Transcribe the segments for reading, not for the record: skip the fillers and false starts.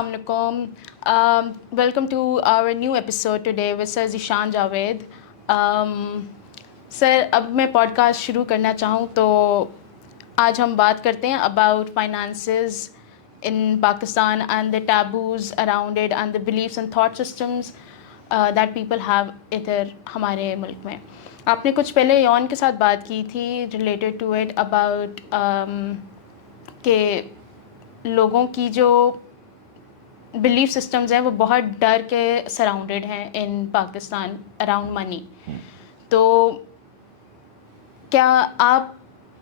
Assalamualaikum. Welcome to our new episode today with Sir Zishan Javed. سر اب میں pod cost شروع کرنا چاہوں تو آج ہم بات کرتے ہیں about finances in Pakistan and the taboos around it and the beliefs and thought systems that people have ادھر ہمارے ملک میں. آپ نے کچھ پہلے یون کے ساتھ بات کی تھی ریلیٹڈ ٹو اٹ اباؤٹ کہ لوگوں کی جو بلیف سسٹمز ہیں وہ بہت ڈر کے سراؤنڈیڈ ہیں ان پاکستان اراؤنڈ منی. تو کیا آپ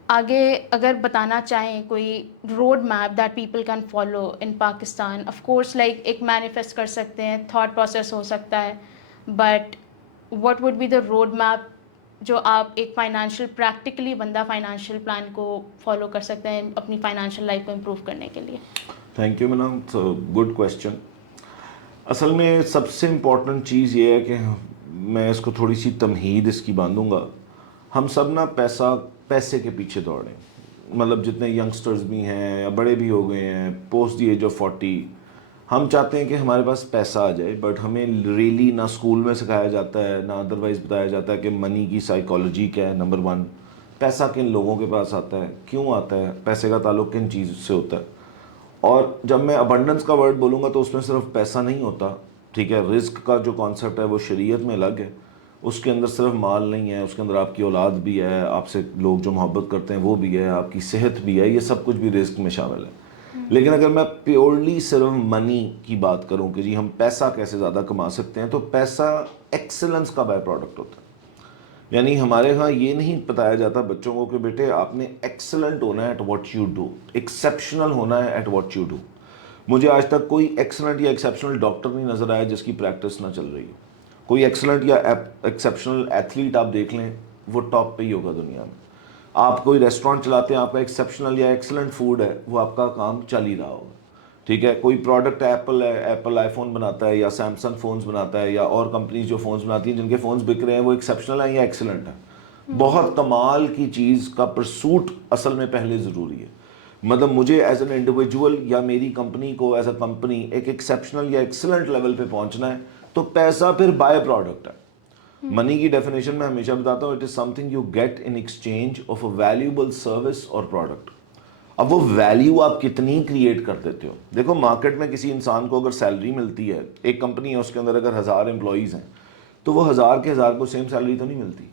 آگے اگر بتانا چاہیں کوئی road map that people can follow in Pakistan? Of course like ایک مینیفیسٹ کر سکتے ہیں، تھاٹ پروسیس ہو سکتا ہے، but what would be the road map جو آپ ایک فائنینشیل پریکٹیکلی بندہ فائنینشیل پلان کو فالو کر سکتے ہیں اپنی فائنینشیل لائف کو امپروو کرنے کے لیے؟ تھینک یو منام، گڈ کویشچن. اصل میں سب سے امپورٹنٹ چیز یہ ہے کہ میں اس کو تھوڑی سی تمہید اس کی باندھوں گا. ہم سب نا پیسے کے پیچھے دوڑیں، مطلب جتنے ینگسٹرز بھی ہیں یا بڑے بھی ہو گئے ہیں پوسٹ دی ایج آف 40، ہم چاہتے ہیں کہ ہمارے پاس پیسہ آ جائے، بٹ ہمیں ریلی نہ اسکول میں سکھایا جاتا ہے نہ ادروائز بتایا جاتا ہے کہ منی کی سائیکالوجی کیا ہے. نمبر 1، پیسہ کن لوگوں کے پاس آتا ہے، کیوں آتا ہے، پیسے کا تعلق کن چیز سے ہوتا ہے. اور جب میں ابنڈنس کا ورڈ بولوں گا تو اس میں صرف پیسہ نہیں ہوتا، ٹھیک ہے. رزق کا جو کانسیپٹ ہے وہ شریعت میں الگ ہے، اس کے اندر صرف مال نہیں ہے، اس کے اندر آپ کی اولاد بھی ہے، آپ سے لوگ جو محبت کرتے ہیں وہ بھی ہے، آپ کی صحت بھی ہے، یہ سب کچھ بھی رزق میں شامل ہے. لیکن اگر میں پیورلی صرف منی کی بات کروں کہ جی ہم پیسہ کیسے زیادہ کما سکتے ہیں، تو پیسہ ایکسلنس کا بائی پروڈکٹ ہوتا ہے. یعنی ہمارے ہاں یہ نہیں بتایا جاتا بچوں کو کہ بیٹے آپ نے ایکسلنٹ ہونا ہے at what you do, exceptional ہونا ہے ایٹ واٹ یو ڈو. مجھے آج تک کوئی ایکسلنٹ یا ایکسیپشنل ڈاکٹر نہیں نظر آیا جس کی پریکٹس نہ چل رہی ہو. کوئی ایکسلنٹ یا ایکسیپشنل ایتھلیٹ آپ دیکھ لیں، وہ ٹاپ پہ ہی ہوگا دنیا میں. آپ کوئی ریسٹورینٹ چلاتے ہیں، آپ کا ایکسیپشنل یا ایکسلنٹ فوڈ ہے، وہ آپ کا کام چل ہی رہا ہوگا. ٹھیک ہے. کوئی پروڈکٹ ایپل ہے، ایپل آئی فون بناتا ہے یا سیمسنگ فونز بناتا ہے یا اور کمپنیز جو فونز بناتی ہیں جن کے فونز بک رہے ہیں، وہ ایکسیپشنل ہیں یا ایکسلنٹ ہیں. بہت کمال کی چیز کا پرسوٹ اصل میں پہلے ضروری ہے. مطلب مجھے ایز این انڈیویجول یا میری کمپنی کو ایز اے کمپنی ایک ایکسیپشنل یا ایکسلنٹ لیول پہ پہنچنا ہے، تو پیسہ پھر بائی پروڈکٹ ہے. منی کی ڈیفینیشن میں ہمیشہ بتاتا ہوں، it is something you get in exchange of a valuable service اور پروڈکٹ. اب وہ ویلیو آپ کتنی کریٹ کر دیتے ہو. دیکھو مارکیٹ میں کسی انسان کو اگر سیلری ملتی ہے، ایک کمپنی ہے اس کے اندر اگر 1000 امپلائیز ہیں، تو وہ 1000 کے 1000 کو سیم سیلری تو نہیں ملتی.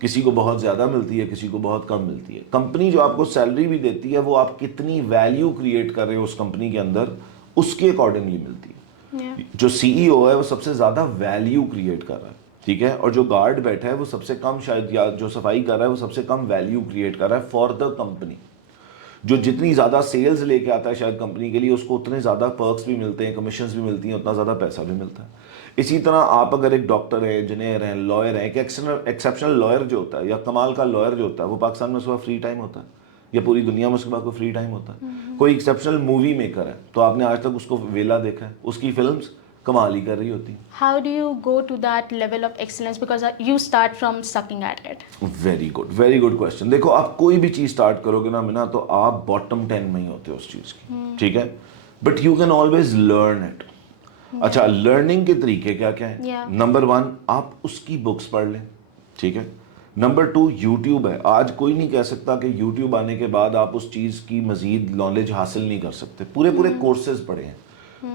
کسی کو بہت زیادہ ملتی ہے، کسی کو بہت کم ملتی ہے. کمپنی جو آپ کو سیلری بھی دیتی ہے، وہ آپ کتنی ویلیو کریٹ کر رہے ہو اس کمپنی کے اندر، اس کے اکارڈنگلی ملتی ہے. جو سی ای او ہے وہ سب سے زیادہ ویلیو کریٹ کر رہا ہے، ٹھیک ہے. اور جو گارڈ بیٹھا ہے وہ سب سے کم شاید، یا جو صفائی کر رہا ہے وہ سب سے کم ویلیو کریٹ کر رہا ہے فار دا کمپنی. جو جتنی زیادہ سیلز لے کے آتا ہے شاید کمپنی کے لیے، اس کو اتنے زیادہ پرکس بھی ملتے ہیں، کمیشنز بھی ملتی ہیں، اتنا زیادہ پیسہ بھی ملتا ہے. اسی طرح آپ اگر ایک ڈاکٹر ہیں، انجینئر ہیں، لائر ہیں، ایک ایکسیپشنل لائر جو ہوتا ہے یا کمال کا لائر جو ہوتا ہے، وہ پاکستان میں اس کا فری ٹائم ہوتا ہے یا پوری دنیا میں اس کے بعد کوئی فری ٹائم ہوتا ہے. کوئی ایکسیپشنل مووی میکر ہے تو آپ نے آج تک اس کو ویلا دیکھا ہے؟ اس کی فلمز کمال ہی کر رہی ہوتی ہیں. How do you go to that level of excellence? Because you start from sucking at it. Very good question. دیکھو آپ کوئی بھی چیز اسٹارٹ کرو گے نا تو آپ باٹم 10 میں ہی ہوتے ہو اس چیز کی، ٹھیک ہے. But you can always learn it. اچھا، لرننگ کے طریقے کیا کیا ہیں؟ نمبر 1، آپ اس کی بکس پڑھ لیں، ٹھیک ہے. نمبر 2، یوٹیوب ہے. آج کوئی نہیں کہہ سکتا کہ یوٹیوب آنے کے بعد آپ اس چیز کی مزید نالج حاصل نہیں کر سکتے. پورے کورسز پڑھے ہیں،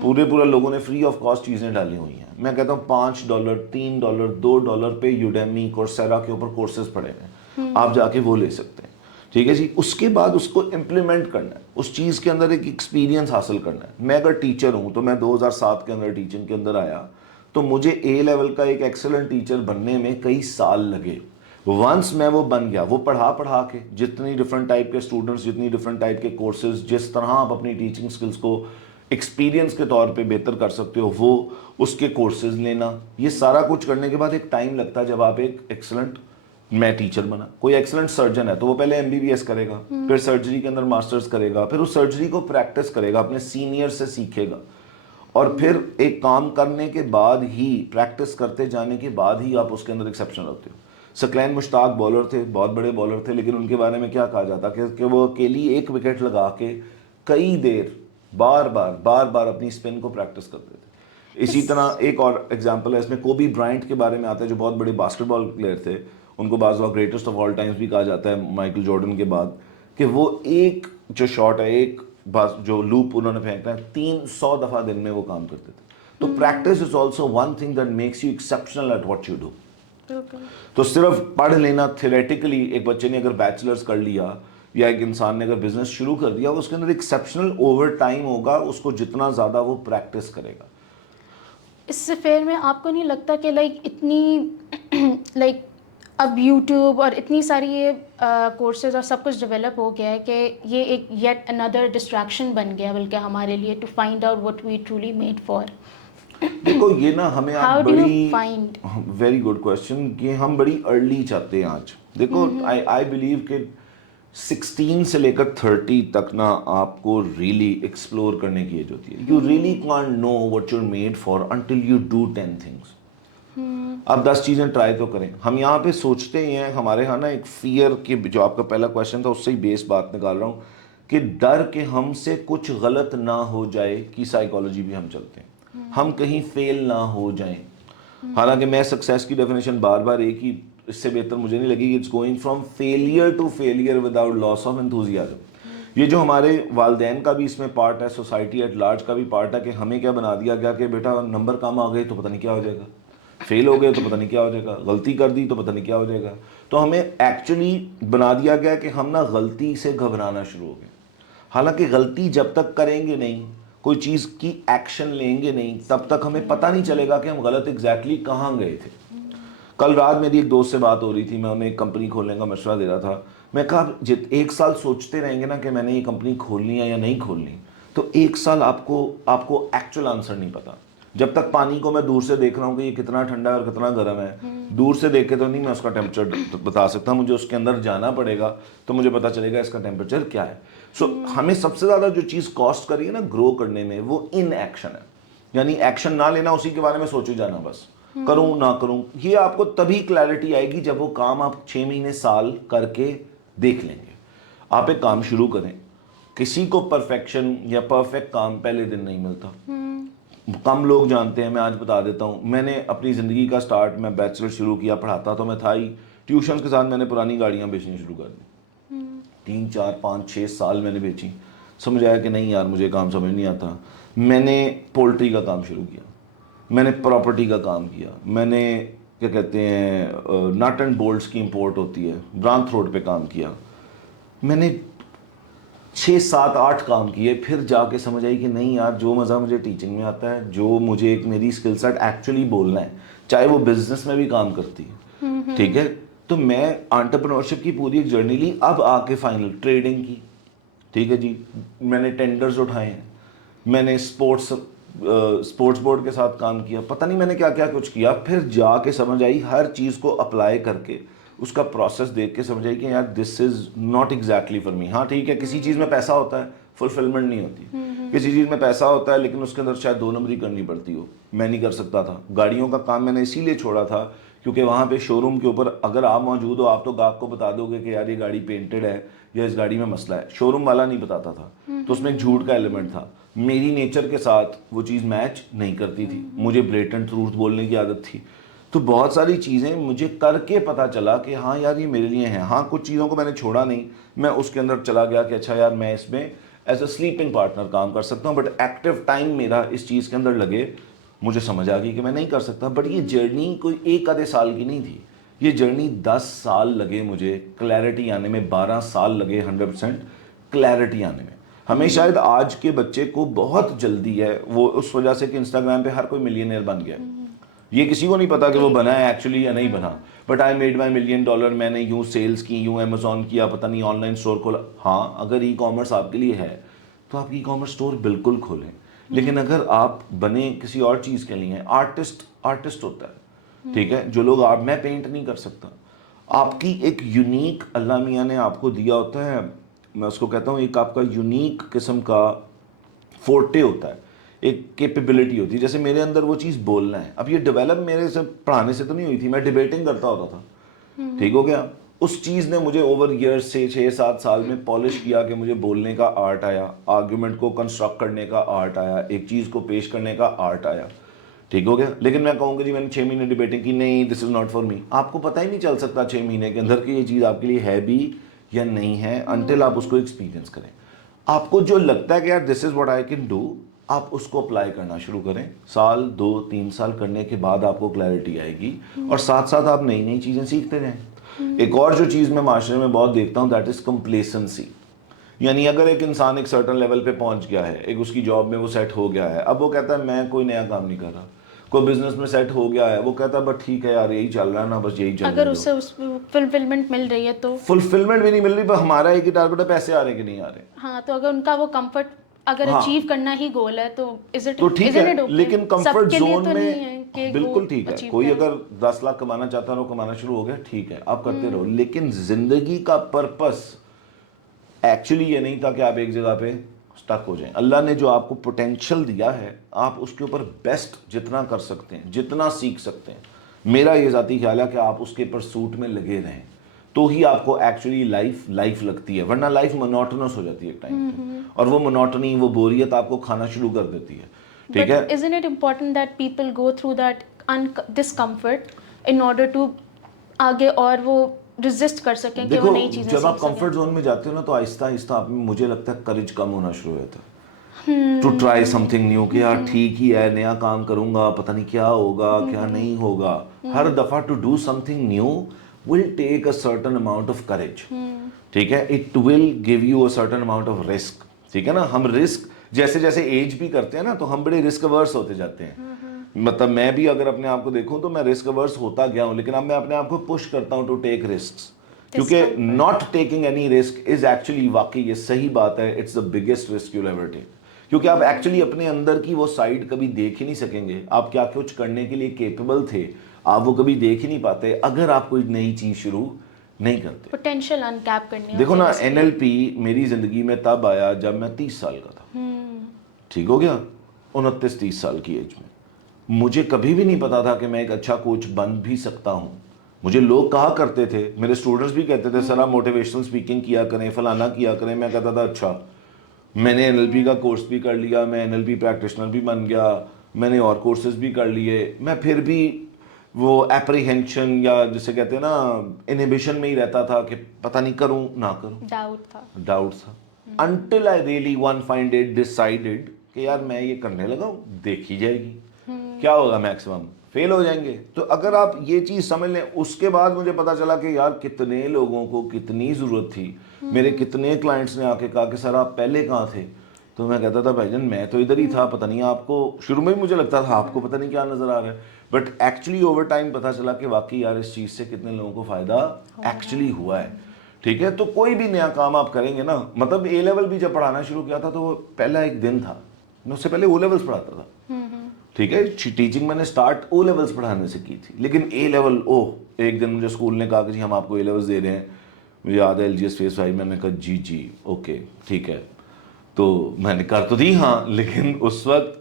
پورے لوگوں نے فری آف کاسٹ چیزیں ڈالی ہوئی ہیں. میں کہتا ہوں $5 $3 $2 پہ یوڈیمی کورسیرا کے اوپر کورسز پڑے ہیں، آپ جا کے وہ لے سکتے ہیں، ٹھیک ہے جی. اس کے بعد اس کو امپلیمنٹ کرنا ہے، اس چیز کے اندر ایک ایکسپیرینس حاصل کرنا ہے. میں اگر ٹیچر ہوں تو میں 2007 کے اندر ٹیچنگ کے اندر آیا، تو مجھے اے لیول کا ایک ایکسلنٹ ٹیچر بننے میں کئی سال لگے. ونس میں وہ بن گیا، وہ پڑھا کے جتنی ڈفرنٹ ٹائپ کے اسٹوڈنٹس، جتنی ڈفرنٹ ٹائپ کے کورسز، جس طرح آپ اپنی ٹیچنگ سکلز کو ایکسپیرینس کے طور پہ بہتر کر سکتے ہو، وہ اس کے کورسز لینا. یہ سارا کچھ کرنے کے بعد ایک ٹائم لگتا ہے جب آپ ایک ایکسلنٹ، میں ٹیچر بنا. کوئی ایکسلنٹ سرجن ہے تو وہ پہلے MBBS کرے گا، پھر سرجری کے اندر ماسٹرز کرے گا، پھر اس سرجری کو پریکٹس کرے گا، اپنے سینئر سے سیکھے گا، اور پھر ایک کام کرنے کے بعد ہی، پریکٹس کرتے جانے کے بعد ہی آپ اس کے اندر ایکسیپشنل ہوتے ہو. سکلین مشتاق بالر تھے، بہت بڑے بالر تھے، لیکن ان کے بارے میں کیا کہا جاتا کہ وہ اکیلی ایک وکٹ لگا کے کئی دیر بار بار اپنی اسپن کو پریکٹس کرتے تھے. اسی طرح ایک اور ایگزامپل ہے اس میں کوبی برائنٹ کے بارے میں آتا ہے جو بہت بڑے باسکٹ بال پلیئر تھے, ان کو بعض وقت گریٹسٹ آف آل ٹائمز بھی کہا جاتا ہے مائیکل جارڈن کے بعد, کہ وہ ایک جو شاٹ ہے, ایک جو لوپ انہوں نے پھینکا ہے 300 دفعہ دن میں وہ کام کرتے تھے. تو practice is also one thing that makes you exceptional at what you do. تو صرف پڑھ لینا تھیوریٹیکلی, ایک بچے نے اگر بیچلرز کر لیا یا ایک انسان نے اگر بزنس شروع کر دیا, اس کے اندر ایکسیپشنل اوور ٹائم ہوگا, اس کو جتنا زیادہ وہ پریکٹس کرے گا. اس سے فیر میں آپ کو نہیں لگتا کہ اتنی اب یوٹیوب اور اتنی ساری یہ کورسز اور سب کچھ ڈیولپ ہو گیا ہے کہ یہ ایک یٹ اندر ڈسٹریکشن بن گیا بلکہ ہمارے لیے to find out what we truly made for. دیکھو یہ نا ہمیں How آج do you بڑی find؟ ویری گڈ کوشچن, کہ ہم بڑی ارلی چاہتے ہیں آج. دیکھو آئی بلیو کہ 16 سے لے کر 30 تک نا آپ کو ریئلی ایکسپلور کرنے کی ایج ہوتی ہے. You really can't know what you made for until you do 10 things. آپ 10 چیزیں ٹرائی تو کریں. ہم یہاں پہ سوچتے ہیں, ہمارے ہاں نا ایک فیئر کے, جو آپ کا پہلا کویشچن تھا اس سے ہی بیس بات نکال رہا ہوں, کہ ڈر کہ ہم سے کچھ غلط نہ ہو جائے کی سائیکالوجی بھی ہم چلتے ہیں, ہم کہیں فیل نہ ہو جائیں. حالانکہ میں سکسیس کی ڈیفینیشن بار بار ایک ہی, اس سے بہتر مجھے نہیں لگی, it's going from failure to failure without loss of enthusiasm. یہ جو ہمارے والدین کا بھی اس میں پارٹ ہے, سوسائٹی ایٹ لارج کا بھی پارٹ ہے, کہ ہمیں کیا بنا دیا گیا کہ بیٹا نمبر کم آ گئے تو پتہ نہیں کیا ہو جائے گا, فیل ہو گئے تو پتہ نہیں کیا ہو جائے گا, غلطی کر دی تو پتہ نہیں کیا ہو جائے گا. تو ہمیں ایکچولی بنا دیا گیا کہ ہم نا غلطی سے گھبرانا شروع ہو گئے. حالانکہ غلطی جب تک کریں گے نہیں, کوئی چیز کی ایکشن لیں گے نہیں, تب تک ہمیں پتہ نہیں چلے گا کہ ہم غلط ایگزیکٹلی کہاں گئے تھے. کل رات میری ایک دوست سے بات ہو رہی تھی, میں انہیں ایک کمپنی کھولنے کا مشورہ دے رہا تھا. میں کہا ایک سال سوچتے رہیں گے نا کہ میں نے یہ کمپنی کھولنی ہے یا نہیں کھولنی, تو ایک سال آپ کو ایکچوئل آنسر نہیں پتا. جب تک پانی کو میں دور سے دیکھ رہا ہوں کہ یہ کتنا ٹھنڈا ہے اور کتنا گرم ہے, دور سے دیکھ کے تو نہیں میں اس کا ٹیمپریچر بتا سکتا. مجھے اس کے اندر جانا پڑے گا تو مجھے پتا چلے گا اس کا ٹیمپریچر کیا ہے. سو ہمیں سب سے زیادہ جو چیز کاسٹ کری ہے نا گرو کرنے میں, وہ ان ایکشن ہے. یعنی ایکشن نہ لینا, اسی کے بارے میں سوچے جانا, بس کروں نہ کروں. یہ آپ کو تبھی کلیئرٹی آئے گی جب وہ کام آپ 6 مہینے سال کر کے دیکھ لیں گے. آپ ایک کام شروع کریں, کسی کو پرفیکشن یا پرفیکٹ کام پہلے دن نہیں ملتا. کم لوگ جانتے ہیں, میں آج بتا دیتا ہوں. میں نے اپنی زندگی کا سٹارٹ, میں بیچلر شروع کیا, پڑھاتا تو میں تھا ہی, ٹیوشن کے ساتھ میں نے پرانی گاڑیاں بیچنی شروع کر دی. 3 4 5 6 سال میں نے بیچی. سمجھ آیا کہ نہیں یار مجھے کام سمجھ نہیں آتا. میں نے پولٹری کا کام شروع کیا, میں نے پراپرٹی کا کام کیا, میں نے کیا کہتے ہیں نٹ اینڈ بولٹس کی امپورٹ ہوتی ہے, برانتھ روڈ پہ کام کیا. میں نے 6 7 8 کام کیے. پھر جا کے سمجھ آئی کہ نہیں یار جو مزہ مجھے ٹیچنگ میں آتا ہے, جو مجھے ایک میری اسکل سیٹ ایکچولی بولنا ہے, چاہے وہ بزنس میں بھی کام کرتی ہے, ٹھیک ہے. تو میں انٹرپرینورشپ کی پوری ایک جرنی لی. اب آ کے فائنل ٹریڈنگ کی, ٹھیک ہے جی, میں نے ٹینڈرز اٹھائے ہیں, میں نے اسپورٹس بورڈ کے ساتھ کام کیا, پتہ نہیں میں نے کیا کیا کچھ کیا. پھر جا کے سمجھ آئی ہر چیز کو اپلائی کر کے اس کا پروسیس دیکھ کے سمجھ آئی کہ یار this is not exactly for me. ہاں ٹھیک ہے, کسی چیز میں پیسہ ہوتا ہے, فلفلمنٹ نہیں ہوتی. کسی چیز میں پیسہ ہوتا ہے لیکن اس کے اندر شاید 2 نمبری کرنی پڑتی ہو. میں نہیں کر سکتا تھا. گاڑیوں کا کام میں نے اسی لیے چھوڑا تھا کیونکہ وہاں پہ شو روم کے اوپر اگر آپ موجود ہو, آپ تو گاہک کو بتا دو گے کہ یار یہ گاڑی پینٹڈ ہے یا اس گاڑی میں مسئلہ ہے. شو روم والا نہیں بتاتا تھا, تو اس میں ایک جھوٹ کا ایلیمنٹ تھا. میری نیچر کے ساتھ وہ چیز میچ نہیں کرتی تھی. مجھے بلیٹنٹ ٹروتھ بولنے کی عادت تھی. تو بہت ساری چیزیں مجھے کر کے پتہ چلا کہ ہاں یار یہ میرے لیے ہیں. ہاں کچھ چیزوں کو میں نے چھوڑا نہیں, میں اس کے اندر چلا گیا کہ اچھا یار میں اس میں ایز اے سلیپنگ پارٹنر کام کر سکتا ہوں, بٹ ایکٹیو ٹائم میرا اس چیز کے اندر لگے. مجھے سمجھ آ گئی کہ میں نہیں کر سکتا. بٹ یہ جرنی کوئی 1 آدھے سال کی نہیں تھی, یہ جرنی 10 سال لگے مجھے کلیئرٹی آنے میں, 12 سال لگے 100% کلیئرٹی آنے میں. ہمیں شاید آج کے بچے کو بہت جلدی ہے, وہ اس وجہ سے کہ انسٹاگرام پہ ہر کوئی ملینئر بن گیا. یہ کسی کو نہیں پتا کہ وہ بنا ہے ایکچولی یا نہیں بنا. But I made my $1 million, میں نے یوں سیلز کی, یوں امیزون کیا, پتہ نہیں آن لائن اسٹور کھولا. ہاں اگر ای کامرس آپ کے لیے ہے تو آپ ای کامرس اسٹور بالکل کھولیں. لیکن اگر آپ بنے کسی اور چیز کے لیے, آرٹسٹ ہوتا ہے, ٹھیک ہے, جو لوگ آپ, میں پینٹ نہیں کر سکتا. آپ کی ایک یونیک اللہ میاں نے آپ کو دیا ہوتا ہے, میں اس کو کہتا ہوں ایک آپ کا یونیک قسم کا فورٹے ہوتا ہے, ایک کیپیبلٹی ہوتی ہے. جیسے میرے اندر وہ چیز بولنا ہے. اب یہ ڈیولپ میرے سے پڑھانے سے تو نہیں ہوئی تھی, میں ڈیبیٹنگ کرتا ہوتا تھا, ٹھیک ہو گیا. اس چیز نے مجھے اوور ایئرس سے 6-7 سال میں پالش کیا کہ مجھے بولنے کا آرٹ آیا, آرگیومنٹ کو کنسٹرکٹ کرنے کا آرٹ آیا, ایک چیز کو پیش کرنے کا آرٹ آیا. ٹھیک ہو گیا. لیکن میں کہوں گا جی میں نے 6 مہینے ڈیبیٹنگ کی, نہیں دس از ناٹ فار می. آپ کو پتہ ہی نہیں چل سکتا 6 مہینے کے اندر کہ یہ چیز آپ کے لیے ہے بھی یا نہیں ہے انٹل آپ اس کو ایکسپیرینس کریں. آپ کو جو لگتا ہے کہ یار this is what I can do, آپ اس کو اپلائی کرنا شروع کریں. 1-2-3 سال کرنے کے بعد آپ کو کلیئرٹی آئے گی, اور ساتھ ساتھ آپ نئی نئی چیزیں سیکھتے رہیں. ایک اور جو چیز میں معاشرے میں بہت دیکھتا ہوں, دیٹ از کمپلیسنسی. یعنی اگر ایک انسان ایک سرٹن لیول پہ پہنچ گیا ہے, ایک اس کی جاب میں وہ سیٹ ہو گیا ہے, اب وہ کہتا ہے میں کوئی نیا کام نہیں کر رہا. کوئی بزنس میں سیٹ ہو گیا ہے, وہ کہتا ہے بس ٹھیک ہے یار یہی چل رہا ہے نا, بس یہی چل رہا ہے. اگر اسے اس فلفلمنٹ مل رہی ہے تو فلفلمنٹ بھی نہیں مل رہی, پر ہمارا ایک ہی ٹارگیٹ ہے پیسے آ رہے کہ نہیں آ رہے. ہاں, تو اگر ان کا وہ کمفرٹ اگر اچیو کرنا ہی گول ہے تو تو ٹھیک ہے, لیکن کمفرٹ زون میں بالکل ٹھیک ہے. کوئی اگر 10 لاکھ کمانا چاہتا ہے, وہ کمانا شروع ہو گیا, ٹھیک ہے آپ کرتے رہو. لیکن زندگی کا پرپس ایکچولی یہ نہیں تھا کہ آپ ایک جگہ پہ اسٹک ہو جائیں. اللہ نے جو آپ کو پوٹینشیل دیا ہے, آپ اس کے اوپر بیسٹ جتنا کر سکتے ہیں, جتنا سیکھ سکتے ہیں, میرا یہ ذاتی خیال ہے کہ آپ اس کے پرسوٹ میں لگے رہیں, تو ہی آپ کو ایکچولی لائف لگتی ہے. ورنہ لائف مونوٹونس ہو جاتی ہے ایک ٹائم پہ, اور وہ مونوٹنی, وہ بوریت آپ کو کھانا شروع کر دیتی ہے. ٹھیک ہے. Isn't it important that people go through that discomfort in order to آگے اور وہ ریزسٹ کر سکیں کہ وہ نئی چیزیں سیکھ سکیں. جب آپ کمفرٹ زون میں جاتے ہو نا, تو آہستہ آہستہ آپ میں, مجھے لگتا ہے کریج کم ہونا شروع ہو جاتا ہے to try something new, کہ یار ٹھیک ہی ہے, نیا کام کروں گا, پتہ نہیں کیا ہوگا کیا نہیں ہوگا. ہر دفعہ to do something new will take a certain amount of courage. ٹھیک ہے. it will give you a certain amount of risk. ٹھیک ہے نا. ہم رسک جیسے جیسے ایج بھی کرتے ہیں نا, تو ہم بڑے رسک اورس ہوتے جاتے ہیں. مطلب میں بھی اگر اپنے آپ کو دیکھوں تو میں رسک اورس ہوتا گیا ہوں, لیکن اب میں اپنے آپ کو پش کرتا ہوں ٹو ٹیک رسکس, کیونکہ not taking any risk is actually, واقعی یہ صحیح بات ہے, it's the biggest risk you ever take. کیونکہ آپ ایکچولی اپنے اندر کی وہ سائڈ کبھی دیکھ ہی نہیں سکیں گے. آپ کیا کچھ کرنے کے لیے کیپیبل تھے, آپ وہ کبھی دیکھ ہی نہیں پاتے اگر آپ کوئی نئی چیز شروع نہیں کرتے. پوٹینشیل انکیپ کرنی. دیکھو نا, NLP میری زندگی میں تب آیا جب میں 30 سال کا تھا. ٹھیک ہو گیا. 29-30 سال کی ایج میں مجھے کبھی بھی نہیں پتا تھا کہ میں ایک اچھا کوچ بن بھی سکتا ہوں. مجھے لوگ کہا کرتے تھے, میرے اسٹوڈنٹس بھی کہتے تھے سر آپ موٹیویشنل اسپیکنگ کیا کریں, فلانا کیا کریں. میں کہتا تھا اچھا, میں نے NLP کا کورس بھی کر لیا, میں NLP پریکٹیشنر بھی بن گیا, میں نے اور کورسز بھی کر لیے, میں پھر بھی وہ اپریہینشن یا جسے کہتے ہیں نا انہیبیشن میں ہی رہتا تھا کہ پتہ نہیں کروں نہ کروں. ڈاؤٹ تھا. Until I really one fine day decided کہ یار میں یہ کرنے لگا ہوں, دیکھی جائے گی کیا ہوگا, میکسیمم فیل ہو جائیں گے. تو اگر آپ یہ چیز سمجھ لیں, اس کے بعد مجھے پتا چلا کہ یار کتنے لوگوں کو کتنی ضرورت تھی. میرے کتنے کلائنٹس نے آ کے کہا کہ سر آپ پہلے کہاں تھے. تو میں کہتا تھا بھائی جان میں تو ادھر ہی تھا, پتہ نہیں آپ کو, شروع میں بھی مجھے لگتا تھا آپ کو پتہ نہیں کیا نظر آ رہا ہے, بٹ ایکچولی اوور ٹائم پتہ چلا کہ واقعی یار اس چیز سے کتنے لوگوں کو فائدہ ایکچولی ہوا ہے. ٹھیک ہے. تو کوئی بھی نیا کام آپ کریں گے نا, مطلب A لیول بھی جب پڑھانا شروع کیا تھا تو وہ پہلا ایک دن تھا, میں اس سے پہلے O لیولس پڑھاتا تھا. ٹھیک ہے. ٹیچنگ میں نے اسٹارٹ O لیولس پڑھانے سے کی تھی, لیکن A لیول ایک دن مجھے اسکول نے کہا کہ جی ہم آپ کو A لیولس دے رہے ہیں. مجھے یاد ہے LGS فیس 5 میں نے کہا جی اوکے ٹھیک ہے. تو میں نے کر تو دی ہاں, لیکن اس وقت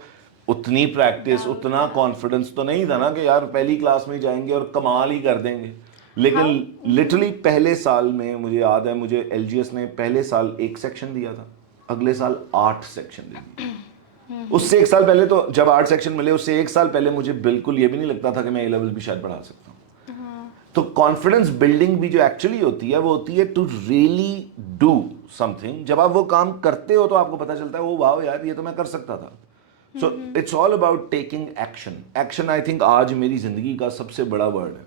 اتنی پریکٹس, اتنا کانفیڈنس تو نہیں تھا نا کہ یار پہلی کلاس میں جائیں گے اور کمال ہی کر دیں گے. لیکن لٹرلی پہلے سال میں مجھے یاد ہے, مجھے LGS نے پہلے سال 1 سیکشن دیا تھا, اگلے سال 8 سیکشن دے دیے. اس سے 1 سال پہلے تو جب 8 سیکشن ملے, اس سے 1 سال پہلے مجھے بالکل یہ بھی نہیں لگتا تھا کہ میں A لیول بھی شاید پڑھا سکتا ہوں. تو کانفیڈنس بلڈنگ بھی جو ایکچولی ہوتی ہے وہ ہوتی ہے to really do something. جب آپ وہ کام کرتے ہو تو آپ کو پتہ چلتا ہے وہ واو یار یہ تو میں کر سکتا تھا. So it's all about taking action. Action I think آج میری زندگی کا سب سے بڑا ورڈ ہے.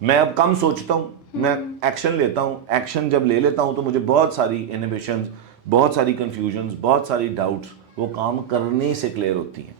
میں اب کم سوچتا ہوں, میں ایکشن لیتا ہوں. ایکشن جب لے لیتا ہوں تو مجھے بہت ساری انہیبیشنز, بہت ساری کنفیوژنز, بہت ساری ڈاؤٹس وہ کام کرنے سے کلیئر ہوتی ہیں.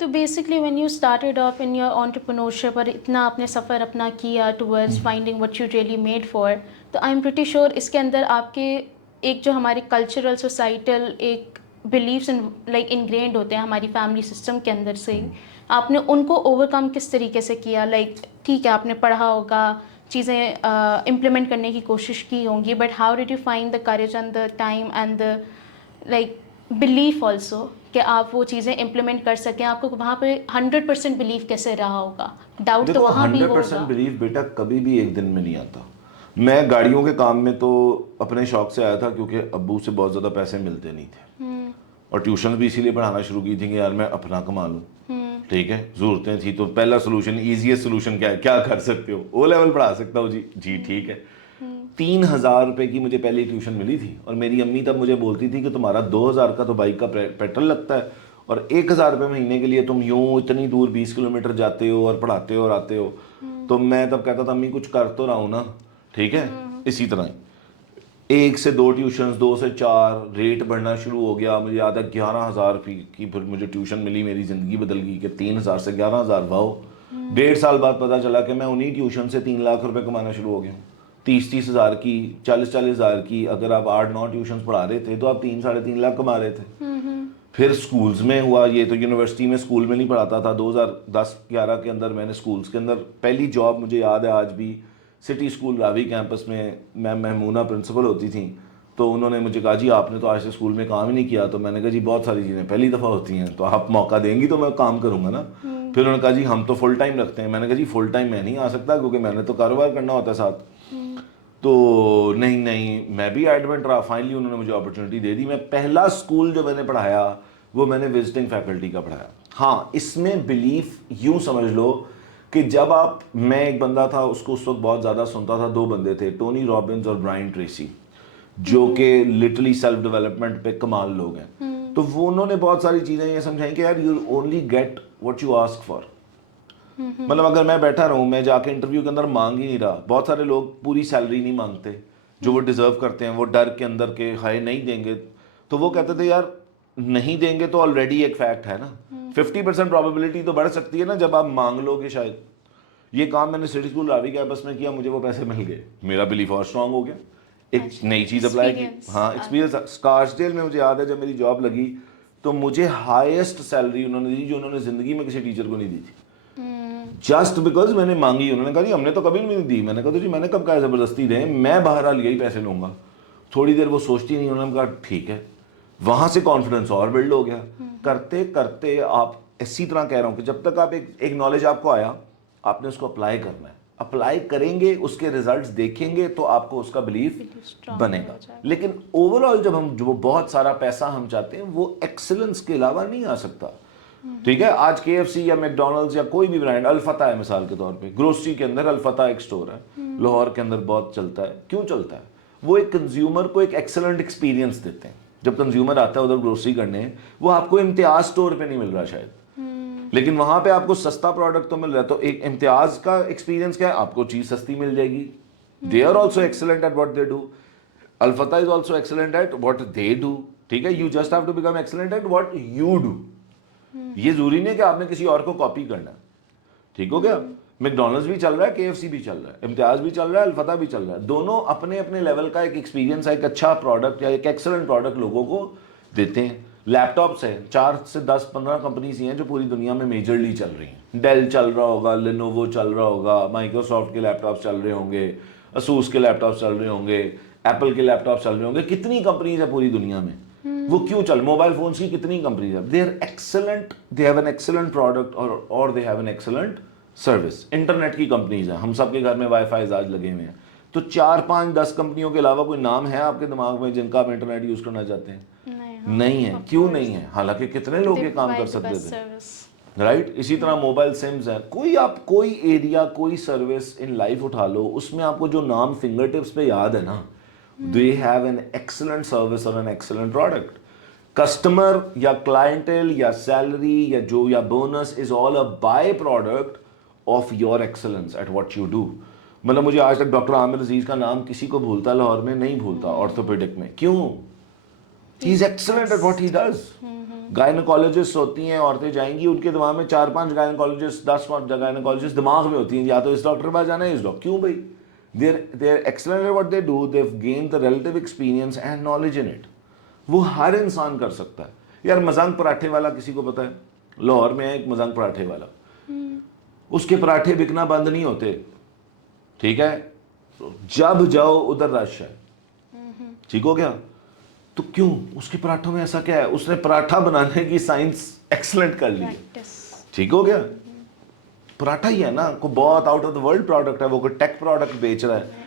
تو basically when you started off in your entrepreneurship اور اتنا آپ نے سفر اپنا کیا towards finding what you really made for, تو آئی ایم پریٹی شیور اس کے اندر آپ کے ایک جو ہماری کلچرل سوسائٹل ایک بلیفس لائک انگرینڈ ہوتے ہیں ہماری فیملی سسٹم کے اندر سے, آپ نے ان کو اوور کم کس طریقے سے کیا. لائک ٹھیک ہے آپ نے پڑھا ہوگا, چیزیں امپلیمنٹ کرنے کی کوشش کی ہوں گی, but how did you find the courage and the time and the like belief also کہ آپ وہ چیزیں امپلیمنٹ کر سکیں. آپ کو وہاں پہ 100% بلیف کیسے رہا ہوگا؟ ڈاؤٹ تو وہاں بھی ہوگا. 100% بلیف بیٹا کبھی بھی ایک دن میں نہیں آتا. میں گاڑیوں کے کام میں تو اپنے شوق سے آیا تھا کیونکہ ابو سے بہت زیادہ پیسے ملتے نہیں تھے اور ٹیوشن بھی اسی لیے پڑھانا شروع کی تھی کہ یار میں اپنا کما لوں. ٹھیک ہے, ضرورتیں تھیں تو پہلا سولوشن, ایزیسٹ سولوشن کیا ہے, کیا کر سکتے ہو, او لیول پڑھا سکتا ہوں جی ٹھیک ہے. 3,000 روپے کی مجھے پہلی ٹیوشن ملی تھی اور میری امی تب مجھے بولتی تھی کہ تمہارا 2,000 کا تو بائک کا پیٹرول لگتا ہے اور 1,000 روپے مہینے کے لیے تم یوں اتنی دور 20 کلومیٹر جاتے ہو اور پڑھاتے ہو اور آتے ہو. تو میں تب کہتا تھا امی کچھ کر تو رہا ہوں نا. ٹھیک ہے, اسی طرح 1 سے 2 ٹیوشنز, 2 سے 4, ریٹ بڑھنا شروع ہو گیا. مجھے یاد ہے 11,000 کی پھر مجھے ٹیوشن ملی, میری زندگی بدل گئی کہ 3,000 سے 11,000. واؤ. 1.5 سال بعد پتہ چلا کہ میں انہی ٹیوشن سے 3 لاکھ روپے کمانا شروع ہو گیا ہوں. 30,000 کی, 40,000 کی. اگر آپ 8-9 ٹیوشنز پڑھا رہے تھے تو آپ 3-3.5 لاکھ کما رہے تھے. پھر سکولز میں ہوا یہ, تو یونیورسٹی میں سکول میں نہیں پڑھاتا تھا. 2010-11 کے اندر میں نے سکولز کے اندر پہلی جاب, مجھے یاد ہے آج بھی, سٹی سکول راوی کیمپس میں میم محمونہ پرنسپل ہوتی تھیں. تو انہوں نے مجھے کہا جی آپ نے تو آج سے اسکول میں کام ہی نہیں کیا. تو میں نے کہا جی بہت ساری چیزیں پہلی دفعہ ہوتی ہیں, تو آپ موقع دیں گی تو میں کام کروں گا نا. پھر انہوں نے کہا جی ہم تو فل ٹائم رکھتے ہیں. میں نے کہا جی فل ٹائم میں نہیں آ سکتا کیونکہ میں نے تو کاروبار کرنا ہوتا ہے ساتھ. تو نہیں میں بھی ایڈمنٹ رہا. فائنلی انہوں نے مجھے اپرچونیٹی دے دی. میں پہلا اسکول جو میں نے پڑھایا وہ میں نے وزٹنگ فیکلٹی کا پڑھایا. ہاں, اس میں بلیف یوں سمجھ لو کہ جب میں ایک بندہ تھا, اس کو اس وقت بہت زیادہ سنتا تھا. 2 بندے تھے, ٹونی رابنز اور برائن ٹریسی, جو کہ لٹرلی سیلف ڈیولپمنٹ پہ کمال لوگ ہیں. تو وہ انہوں نے بہت ساری چیزیں یہ سمجھائیں کہ یار you only get what you ask for. مطلب اگر میں بیٹھا رہوں, میں جا کے انٹرویو کے اندر مانگ ہی نہیں رہا. بہت سارے لوگ پوری سیلری نہیں مانگتے جو وہ ڈیزرو کرتے ہیں, وہ ڈر کے اندر کہ ہائے نہیں دیں گے. تو وہ کہتے تھے یار نہیں دیں گے تو آلریڈی ایک فیکٹ ہے نا. 50% پرابیبلٹی تو بڑھ سکتی ہے نا جب آپ مانگ لو کہ شاید. یہ کام میں نے سٹی اسکول راوی کیمپس میں کیا, مجھے وہ پیسے مل گئے, میرا بلیف اور اسٹرانگ ہو گیا. ایک نئی چیز اپلائی کی. ہاں, ایکسپیرینس. اسکارسڈیل میں مجھے یاد ہے جب میری جاب لگی تو مجھے ہائیسٹ سیلری انہوں نے دی جو انہوں نے زندگی میں کسی ٹیچر کو نہیں دی تھی. جسٹ بیکاز میں نے مانگی. انہوں نے کہا جی ہم نے تو کبھی نہیں دی. میں نے کہا تو جی میں نے کب کہا زبردستی دیں, میں بہرحال یہی پیسے لوں گا. تھوڑی دیر وہ سوچتی نہیں, انہوں نے کہا ٹھیک ہے. وہاں سے کانفیڈنس اور بلڈ ہو گیا. کرتے کرتے آپ اسی طرح کہہ رہا ہوں کہ جب تک آپ ایک نالج آپ کو آیا, آپ نے اس کو اپلائی کرنا ہے. اپلائی کریں گے, اس کے ریزلٹس دیکھیں گے تو آپ کو اس کا بلیف بنے گا. لیکن اوور آل جب ہم جو بہت سارا پیسہ ہم چاہتے ہیں وہ ایکسلنس کے علاوہ نہیں آ سکتا. ٹھیک ہے, آج KFC یا میک ڈونلڈز یا کوئی بھی برانڈ, الفتح ہے مثال کے طور پہ, گروسری کے اندر الفتح ایک سٹور ہے, لاہور کے اندر بہت چلتا ہے. کیوں چلتا ہے؟ وہ ایک کنزیومر کو ایک ایکسلنٹ ایکسپیرینس دیتے ہیں. جب کنزیومر آتا ہے ادھر گروسری کرنے, وہ آپ کو امتیاز سٹور پہ نہیں مل رہا شاید, لیکن وہاں پہ آپ کو سستا پروڈکٹ تو مل رہا ہے. تو ایک امتیاز کا ایکسپیرینس کیا ہے, آپ کو چیز سستی مل جائے گی. They are also excellent at what they do. Alfatah is also excellent at what they do. ٹھیک ہے, you just have to become excellent at what you do. یہ ضروری نہیں کہ آپ نے کسی اور کو کاپی کرنا ہے. ٹھیک ہو گیا. میک ڈونلڈز بھی چل رہا ہے, KFC بھی چل رہا ہے, امتیاز بھی چل رہا ہے, الفتح بھی چل رہا ہے. دونوں اپنے اپنے لیول کا ایک ایکسپیرینس ہے, ایک اچھا پروڈکٹ یا ایک ایکسلنٹ پروڈکٹ لوگوں کو دیتے ہیں. لیپ ٹاپس ہیں, 4 سے 10-15 کمپنیز ہیں جو پوری دنیا میں میجرلی چل رہی ہیں. ڈیل چل رہا ہوگا, لینووو چل رہا ہوگا, مائکروسافٹ کے لیپ ٹاپس چل رہے ہوں گے, اسوس کے لیپ ٹاپس چل رہے ہوں گے, ایپل کے لیپ ٹاپس چل رہے ہوں گے. کتنی کمپنیز ہیں پوری دنیا میں, وہ کیوں چل, موبائل فونس کی کتنی کمپنیز ہیں. They are excellent, they have an excellent product اور they have an excellent service. Internet کی کمپنیز ہیں, ہم سب کے گھر میں وائی فائی آج لگے ہوئے ہیں. تو 4-5-10 کمپنیوں کے علاوہ کوئی نام ہے آپ کے دماغ میں جن کا آپ انٹرنیٹ یوز کرنا چاہتے ہیں؟ نہیں ہے. کیوں نہیں ہے؟ حالانکہ کتنے لوگ یہ کام کر سکتے تھے, رائٹ. اسی طرح موبائل سمز ہیں. کوئی ایریا, کوئی سروس ان لائف اٹھا لو, اس میں آپ کو جو نام فنگر ٹپس پہ یاد ہے نا, they have an excellent service or an excellent product. Customer یا کلائنٹل یا سیلری یا جو یا bonus is all a by product of your excellence at what you do. مطلب مجھے آج تک ڈاکٹر عامر عزیز کا نام کسی کو بھولتا لاہور میں نہیں بھولتا, آرتھوپیڈک میں. کیوں؟ He is excellent at what he does. Gynaecologist ہوتی ہیں, عورتیں جائیں گی, ان کے دماغ میں 4-5 گائنیکالوجسٹ 10 گائنیکالوجسٹ دماغ میں ہوتی ہیں, یا تو اس ڈاکٹر کے پاس جانا ہے, اس ڈاکٹر. کیوں بھائی؟ they're excellent at what they do. They've gained the relative experience and knowledge in it. وہ ہر انسان کر سکتا ہے. یار مزنگ پراٹھے والا کسی کو پتا ہے؟ لاہور میں ہے ایک مزنگ پراٹھے والا, اس کے پراٹھے بکنا بند نہیں ہوتے. ٹھیک ہے, جب جاؤ ادھر رش ہے. ٹھیک ہو گیا. تو کیوں؟ اس کے پراٹھوں میں ایسا کیا ہے؟ اس نے پراٹھا بنانے کی سائنس ایکسلنٹ کر لی ہے. ٹھیک ہو گیا. پراٹھا ہی ہے نا, کوئی بہت out of the world product ہے, وہ کوئی ٹیک پروڈکٹ بیچ رہا ہے.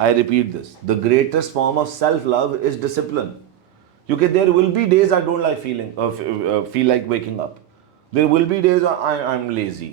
I repeat this. The greatest form of self-love is discipline. Because there will be days I don't like feel like waking up. There will be days I'm lazy.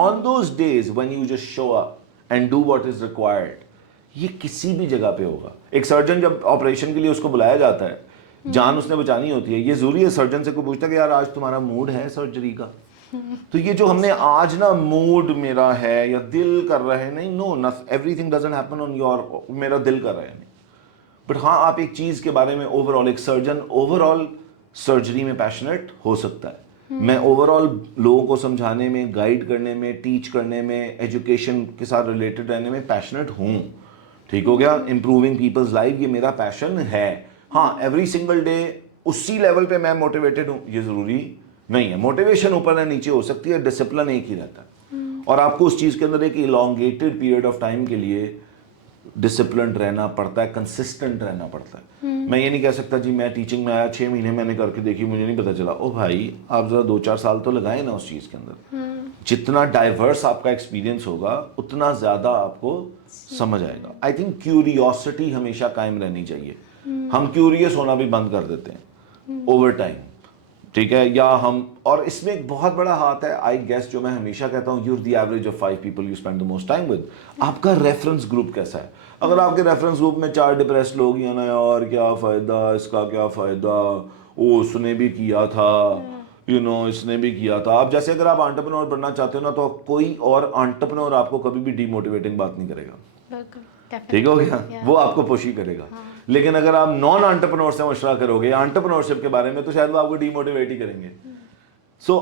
On those days when you just show up and do what is required, یہ کسی بھی جگہ پہ ہوگا. ایک surgeon جب operation کے لیے اس کو بلایا جاتا ہے, جان اس نے بچانی ہوتی ہے, یہ ضروری ہے سرجن سے کوئی پوچھتا ہے کہ یار آج تمہارا موڈ ہے سرجری کا؟ تو یہ جو ہم نے آج نا موڈ میرا ہے یا دل کر رہا ہے, نہیں, no, everything doesn't happen on your, میرا دل کر رہا ہے نہیں. بٹ ہاں آپ ایک چیز کے بارے میں اوور آل, ایک سرجن اوور آل سرجری میں پیشنیٹ ہو سکتا ہے. میں اوور آل لوگوں کو سمجھانے میں, گائیڈ کرنے میں, ٹیچ کرنے میں, ایجوکیشن کے ساتھ ریلیٹڈ رہنے میں پیشنیٹ ہوں. ٹھیک ہو گیا, امپروونگ پیپلز لائف, یہ میرا پیشن ہے. ہاں ایوری سنگل ڈے اسی لیول پہ میں موٹیویٹڈ ہوں یہ ضروری نہیں ہے. موٹیویشن اوپر ہے نیچے ہو سکتی ہے, ڈسپلن ایک ہی رہتا ہے. اور آپ کو اس چیز کے اندر ایک elongated پیریڈ آف ٹائم کے لیے ڈسپلنڈ رہنا پڑتا ہے, کنسسٹنٹ رہنا پڑتا ہے. میں یہ نہیں کہہ سکتا جی میں ٹیچنگ میں آیا 6 مہینے میں نے کر کے دیکھی مجھے نہیں پتا چلا. او بھائی آپ ذرا 2-4 سال تو لگائیں نا اس چیز کے اندر. جتنا ڈائیورس آپ کا ایکسپیرینس ہوگا اتنا زیادہ آپ کو سمجھ آئے گا. آئی تھنک کیوریوسٹی ہمیشہ قائم رہنی چاہیے. ہم کیوریس ہونا بھی بند کر دیتے ہیں اوور ٹائم, ٹھیک ہے, یا ہم, اور اس میں ایک بہت بڑا ہاتھ ہے آئی گیس, جو میں ہمیشہ کہتا ہوں, you the average of 5 people you spend the most time with. آپ کا ریفرنس گروپ کیسا ہے؟ اگر آپ کے ریفرنس گروپ میں 4 ڈپریس لوگ ہیں نا, یار کیا فائدہ اس کا, کیا فائدہ, او اس نے بھی کیا تھا, اس نے بھی کیا تھا. آپ جیسے اگر آپ انٹرپرینور بننا چاہتے ہو نا, تو کوئی اور انٹرپرینور آپ کو کبھی بھی ڈی موٹیویٹنگ بات نہیں کرے گا. ٹھیک ہو گیا, وہ آپ کو پوش ہی کرے گا. لیکن اگر آپ نان انٹرپرینور سے مشورہ کرو گے انٹرپرینورشپ کے بارے میں, تو شاید وہ آپ کو ڈی موٹیویٹ ہی کریں گے. سو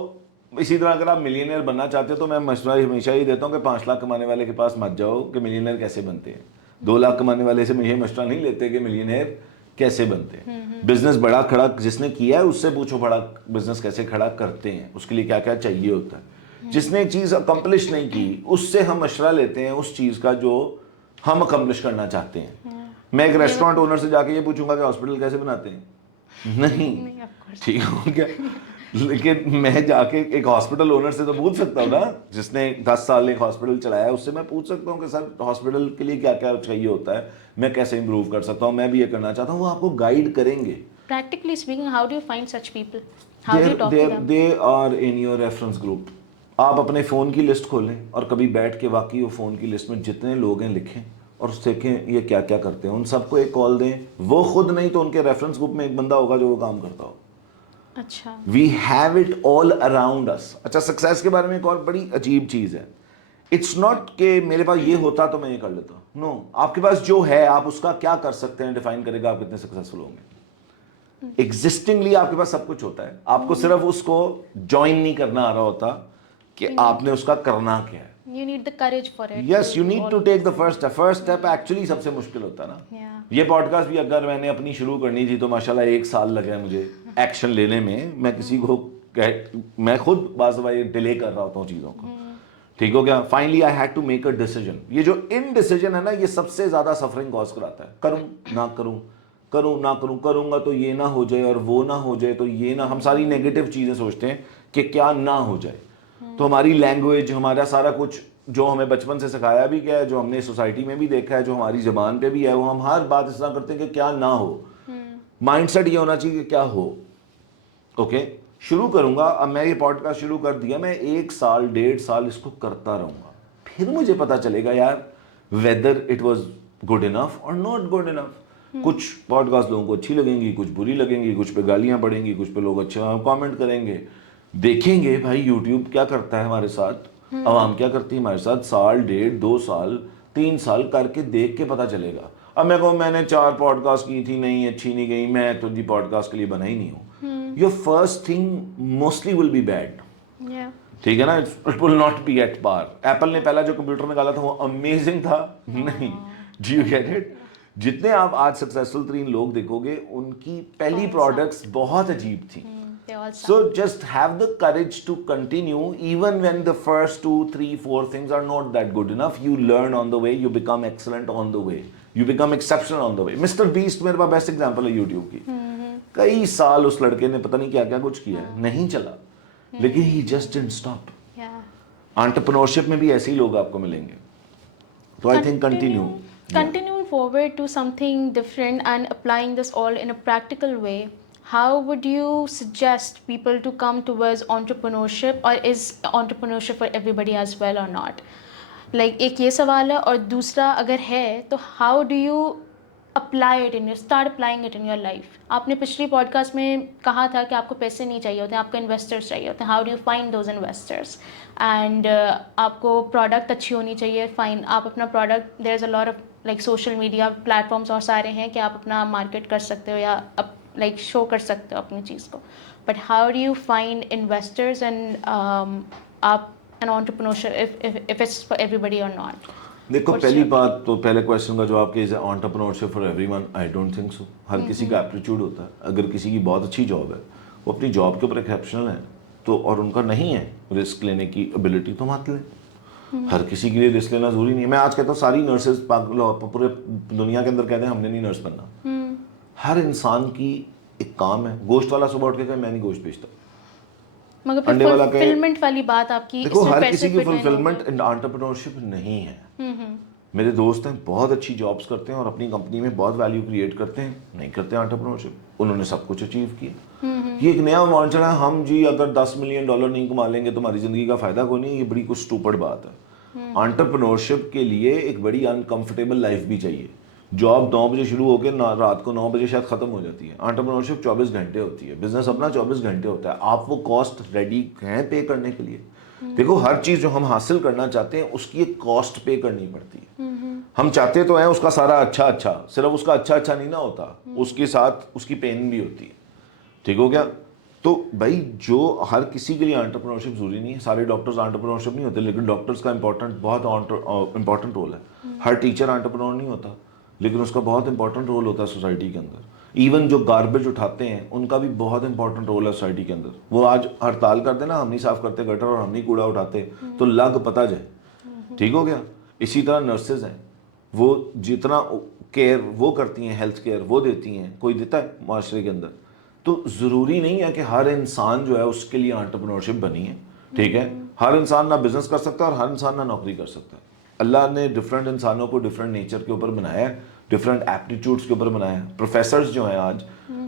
اسی طرح اگر آپ ملینئر بننا چاہتے ہو تو میں مشورہ ہمیشہ ہی دیتا ہوں کہ 5 لاکھ کمانے والے کے پاس مت جاؤ کہ ملینئر کیسے بنتے ہیں. 2 لاکھ کمانے والے سے یہ مشورہ نہیں لیتے کہ ملینئر کیسے بنتے ہیں. بزنس بڑا کھڑا جس نے کیا ہے اس سے پوچھو بڑا بزنس کیسے کھڑا کرتے ہیں, اس کے لیے کیا کیا چاہیے ہوتا ہے. جس نے ایک چیز اکمپلش نہیں کی اس سے ہم مشورہ لیتے ہیں اس چیز کا جو ہم اکمپلش کرنا چاہتے ہیں. میں ایک ریسٹورینٹ اونر سے جا کے یہ پوچھوں گا کہ ہاسپٹل کیسے بناتے ہیں, نہیں, ٹھیک ہو گیا. لیکن میں جا کے ایک ہاسپٹل اونر سے تو پوچھ سکتا ہوں نا, جس نے 10 سال ایک ہاسپٹل چلایا, اس سے میں پوچھ سکتا ہوں کہ سر ہاسپٹل کے لیے کیا کیا چاہیے ہوتا ہے, میں کیسے امپروو کر سکتا ہوں, میں بھی یہ کرنا چاہتا ہوں. وہ آپ کو گائیڈ کریں گے. Practically speaking, how do you find such people? How do you talk to them? They are in your reference group. آپ اپنے فون کی لسٹ کھولیں اور کبھی بیٹھ کے واقعی وہ فون کی لسٹ میں جتنے لوگ ہیں لکھیں اور دیکھیں یہ کیا کیا کرتے ہیں. ان سب کو ایک کال دیں. وہ خود نہیں تو ان کے ریفرنس گروپ میں ایک بندہ ہوگا جو وہ کام کرتا ہو. اچھا, we have it all around us. اچھا, سکسیس کے بارے میں ایک اور بڑی عجیب چیز ہے. اٹس ناٹ کہ میرے پاس یہ ہوتا تو میں یہ کر لیتا. نو, آپ کے پاس جو ہے آپ اس کا کیا کر سکتے ہیں ڈیفائن کرے گا آپ کتنے سکسیسفل ہوں گے. ایگزسٹنگلی آپ کے پاس سب کچھ ہوتا ہے, آپ کو صرف اس کو جوائن نہیں کرنا آ رہا ہوتا کہ آپ نے اس کا کرنا کیا ہے. you need the courage for it. Yes, you need to take the first step. First step actually سب سے مشکل ہوتا ہے نا. یہ پوڈ کاسٹ بھی اگر میں نے اپنی شروع کرنی تھی تو ماشاءاللہ 1 سال لگا مجھے ایکشن لینے میں. میں کسی کو میں خود بعض دفعہ ڈیلے کر رہا ہوتا ہوں چیزوں کو. ٹھیک ہو گیا. Finally I had to make a decision. یہ جو انڈیسیجن ہے نا, یہ سب سے زیادہ سفرنگ کاز کراتا ہے. کروں نہ کروں, کروں نہ کروں, کروں گا تو یہ نہ ہو جائے اور وہ نہ ہو جائے تو یہ نہ. ہم ساری نیگیٹو چیزیں سوچتے ہیں کہ کیا نہ ہو جائے. تو ہماری لینگویج, ہمارا سارا کچھ جو ہمیں بچپن سے سکھایا بھی گیا ہے, جو ہم نے سوسائٹی میں بھی دیکھا ہے, جو ہماری زبان پہ بھی ہے, وہ ہم ہر بات اس طرح کرتے ہیں کہ کیا نہ ہو. مائنڈ سیٹ یہ ہونا چاہیے کہ کیا ہو. اوکے, شروع کروں گا. اب میں یہ پوڈ کاسٹ شروع کر دیا, میں 1 سال 1.5 سال اس کو کرتا رہوں گا. پھر مجھے پتا چلے گا یار whether it was good enough اور ناٹ گڈ انف. کچھ پوڈ کاسٹ لوگوں کو اچھی لگیں گی, کچھ بری لگیں گی, کچھ پہ گالیاں پڑیں گی, کچھ پہ لوگ اچھا کامنٹ کریں گے. دیکھیں گے بھائی یوٹیوب کیا کرتا ہے ہمارے ساتھ, عوام کیا کرتی ہے ہمارے ساتھ. 1 1.5 سال 2 سال 3 سال کر کے دیکھ کے پتہ چلے گا. اب میں کہوں میں نے 4 پوڈ کاسٹ کی تھی, نہیں اچھی نہیں گئی, میں تو جی پوڈ کاسٹ کے لیے بنا ہی نہیں ہوں. Your first thing mostly will be bad. ٹھیک ہے نا, it will not be at par. Apple نے پہلا جو کمپیوٹر نکالا تھا وہ امیزنگ تھا نہیں. Do you get it. جتنے آپ آج سکسیسفل 3 لوگ دیکھو گے ان کی پہلی پروڈکٹس بہت عجیب تھیں. So just have the courage to continue even when the first 2, 3, 4 things are not that good enough. You learn on the way, you become excellent on the way, you become exceptional on the way. Mr. Beast میرے پاس best example ہے YouTube کی. کئی سال اس لڑکے نے پتہ نہیں کیا کیا کچھ کیا ہے, نہیں چلا, لیکن he just didn't stop. Entrepreneurship میں بھی ایسے ہی لوگ آپ کو ملیں گے. تو I think Continuing forward to something different and applying this all in a practical way, how would you suggest people to come towards entrepreneurship, or is entrepreneurship for everybody as well or not? Like ایک یہ سوال ہے، اور دوسرا اگر ہے تو how do you apply it in your start applying it in your life. آپ نے پچھلی پوڈ کاسٹ میں کہا تھا کہ آپ کو پیسے نہیں چاہیے ہوتے ہیں، آپ کو انویسٹرس چاہیے ہوتے ہیں. How do you find those investors? And آپ کو پروڈکٹ اچھی ہونی چاہیے. فائن، آپ اپنا product, there is a lot of like social media platforms اور سارے ہیں کہ آپ اپنا مارکیٹ کر سکتے ہو یا لائک شو کر سکتے ہو اپنی چیز کو. But how do you find investors and آپ an entrepreneurship if it's for everybody or not? دیکھو What's پہلی your بات تو پہلے کویشچن کا جواب کہ is entrepreneurship for everyone, I don't think so. ہر کسی کا ایپٹیچیوڈ ہوتا ہے. اگر کسی کی بہت اچھی جاب ہے، وہ اپنی جاب کے اوپر ایکسیپشنل ہے تو، اور ان کا نہیں ہے رسک لینے کی ابیلٹی، تو مت لیں. ہر کسی کے لیے رسک لینا ضروری نہیں ہے. میں آج کہتا ہوں ساری نرسز پورے دنیا کے اندر کہتے ہیں ہم نے نہیں نرس بننا. ہر انسان کی ایک کام ہے. گوشت والا صبح اٹھ کے کہے میں نہیں گوشت بیچتا، مگر انڈے والا کہے. فلفلمنٹ والی بات آپ کی، دیکھو ہر کسی کی فلفلمنٹ انٹرپرینورشپ نہیں ہے. میرے دوست ہیں بہت اچھی جابس کرتے ہیں اور اپنی کمپنی میں بہت ویلیو کریٹ کرتے ہیں، نہیں کرتے انٹرپرینورشپ. انہوں نے سب کچھ اچیو کیا. یہ ایک نیا مانچڑ ہے، ہم جی اگر $10 ملین نہیں کما لیں گے تو ہماری زندگی کا فائدہ کوئی نہیں. یہ بڑی کچھ اسٹوپڈ بات ہے. انٹرپرینورشپ کے لیے ایک بڑی انکمفرٹیبل لائف بھی چاہیے. جاب 9 بجے شروع ہو کے رات کو 9 بجے شاید ختم ہو جاتی ہے. انٹرپرینورشپ 24 گھنٹے ہوتی ہے. بزنس اپنا 24 گھنٹے ہوتا ہے. آپ وہ کاسٹ ریڈی ہیں پے کرنے کے لیے؟ دیکھو ہر چیز جو ہم حاصل کرنا چاہتے ہیں اس کی ایک کاسٹ پے کرنی پڑتی ہے. ہم چاہتے تو ہیں اس کا سارا اچھا، صرف اس کا اچھا نہیں نہ ہوتا، اس کے ساتھ اس کی پین بھی ہوتی ہے. ٹھیک ہو گیا؟ تو بھائی جو ہر کسی کے لیے انٹرپرینورشپ ضروری نہیں ہے. سارے ڈاکٹرز انٹرپرینورشپ نہیں ہوتے، لیکن ڈاکٹرز کا بہت امپورٹنٹ رول ہے. ہر ٹیچر انٹرپرینور نہیں ہوتا، لیکن اس کا بہت امپورٹنٹ رول ہوتا ہے سوسائٹی کے اندر. ایون جو گاربیج اٹھاتے ہیں ان کا بھی بہت امپورٹنٹ رول ہے سوسائٹی کے اندر. وہ آج ہڑتال کرتے نا، ہم نہیں صاف کرتے گٹر اور ہم نہیں کوڑا اٹھاتے، تو لگ پتہ جائے. ٹھیک ہو گیا؟ اسی طرح نرسز ہیں، وہ جتنا کیئر وہ کرتی ہیں، ہیلتھ کیئر وہ دیتی ہیں، کوئی دیتا ہے معاشرے کے اندر. تو ضروری نہیں ہے کہ ہر انسان جو ہے اس کے لیے انٹرپرینورشپ بنی ہے. ٹھیک ہے؟ ہر انسان نہ بزنس کر سکتا ہے اور ہر انسان نہ نوکری کر سکتا ہے. اللہ نے ڈفرینٹ انسانوں کو ڈفرینٹ نیچر کے اوپر بنایا ہے، ڈفرینٹ ایپٹیٹیوڈس کے اوپر بنایا ہے. پروفیسرز جو ہیں آج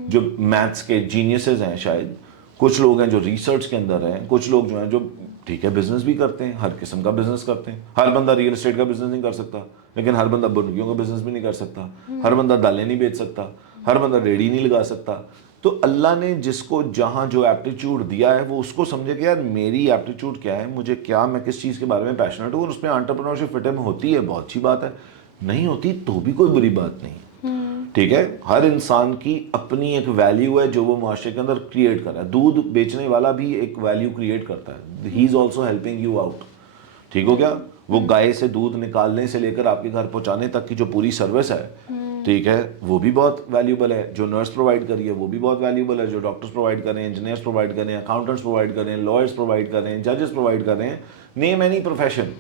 جو میتھس کے جینیسز ہیں، شاید کچھ لوگ ہیں جو ریسرچ کے اندر ہیں، کچھ لوگ جو ہیں جو ٹھیک ہے بزنس بھی کرتے ہیں، ہر قسم کا بزنس کرتے ہیں. ہر بندہ ریئل اسٹیٹ کا بزنس نہیں کر سکتا، لیکن ہر بندہ برگیوں کا بزنس بھی نہیں کر سکتا. ہر بندہ دالیں نہیں بیچ سکتا، ہر بندہ ریڑھی نہیں لگا سکتا. تو اللہ نے جس کو جہاں جو ایپٹیچیوڈ دیا ہے وہ اس کو سمجھے کہ یار میری ایپٹیچیوڈ کیا ہے، مجھے کیا، میں کس چیز کے بارے میں پیشنیٹ ہوں، اور اس میں انٹرپرینورشپ فٹ ان ہوتی ہے بہت اچھی بات ہے. نہیں ہوتی تو بھی کوئی بری بات نہیں. ٹھیک ہے؟ ہر انسان کی اپنی ایک ویلیو ہے جو وہ معاشرے کے اندر کریٹ کر رہا ہے. دودھ بیچنے والا بھی ایک ویلیو کریٹ کرتا ہے. He is also helping you out. ٹھیک ہو گیا؟ وہ گائے سے دودھ نکالنے سے لے کر آپ کے گھر پہنچانے تک کی جو پوری سروس ہے، ٹھیک ہے، وہ بھی بہت ویلیوبل ہے. جو نرس پرووائڈ کری ہے وہ بھی بہت ویلیوبل ہے. جو ڈاکٹرز پرووائڈ کر رہے ہیں، انجینئرس پرووائڈ کر رہے ہیں، اکاؤنٹنٹس پرووائڈ کر رہے ہیں، لائرس پرووائڈ کر رہے ہیں، ججز پرووائڈ کر رہے ہیں، نیم اینی پروفیشن.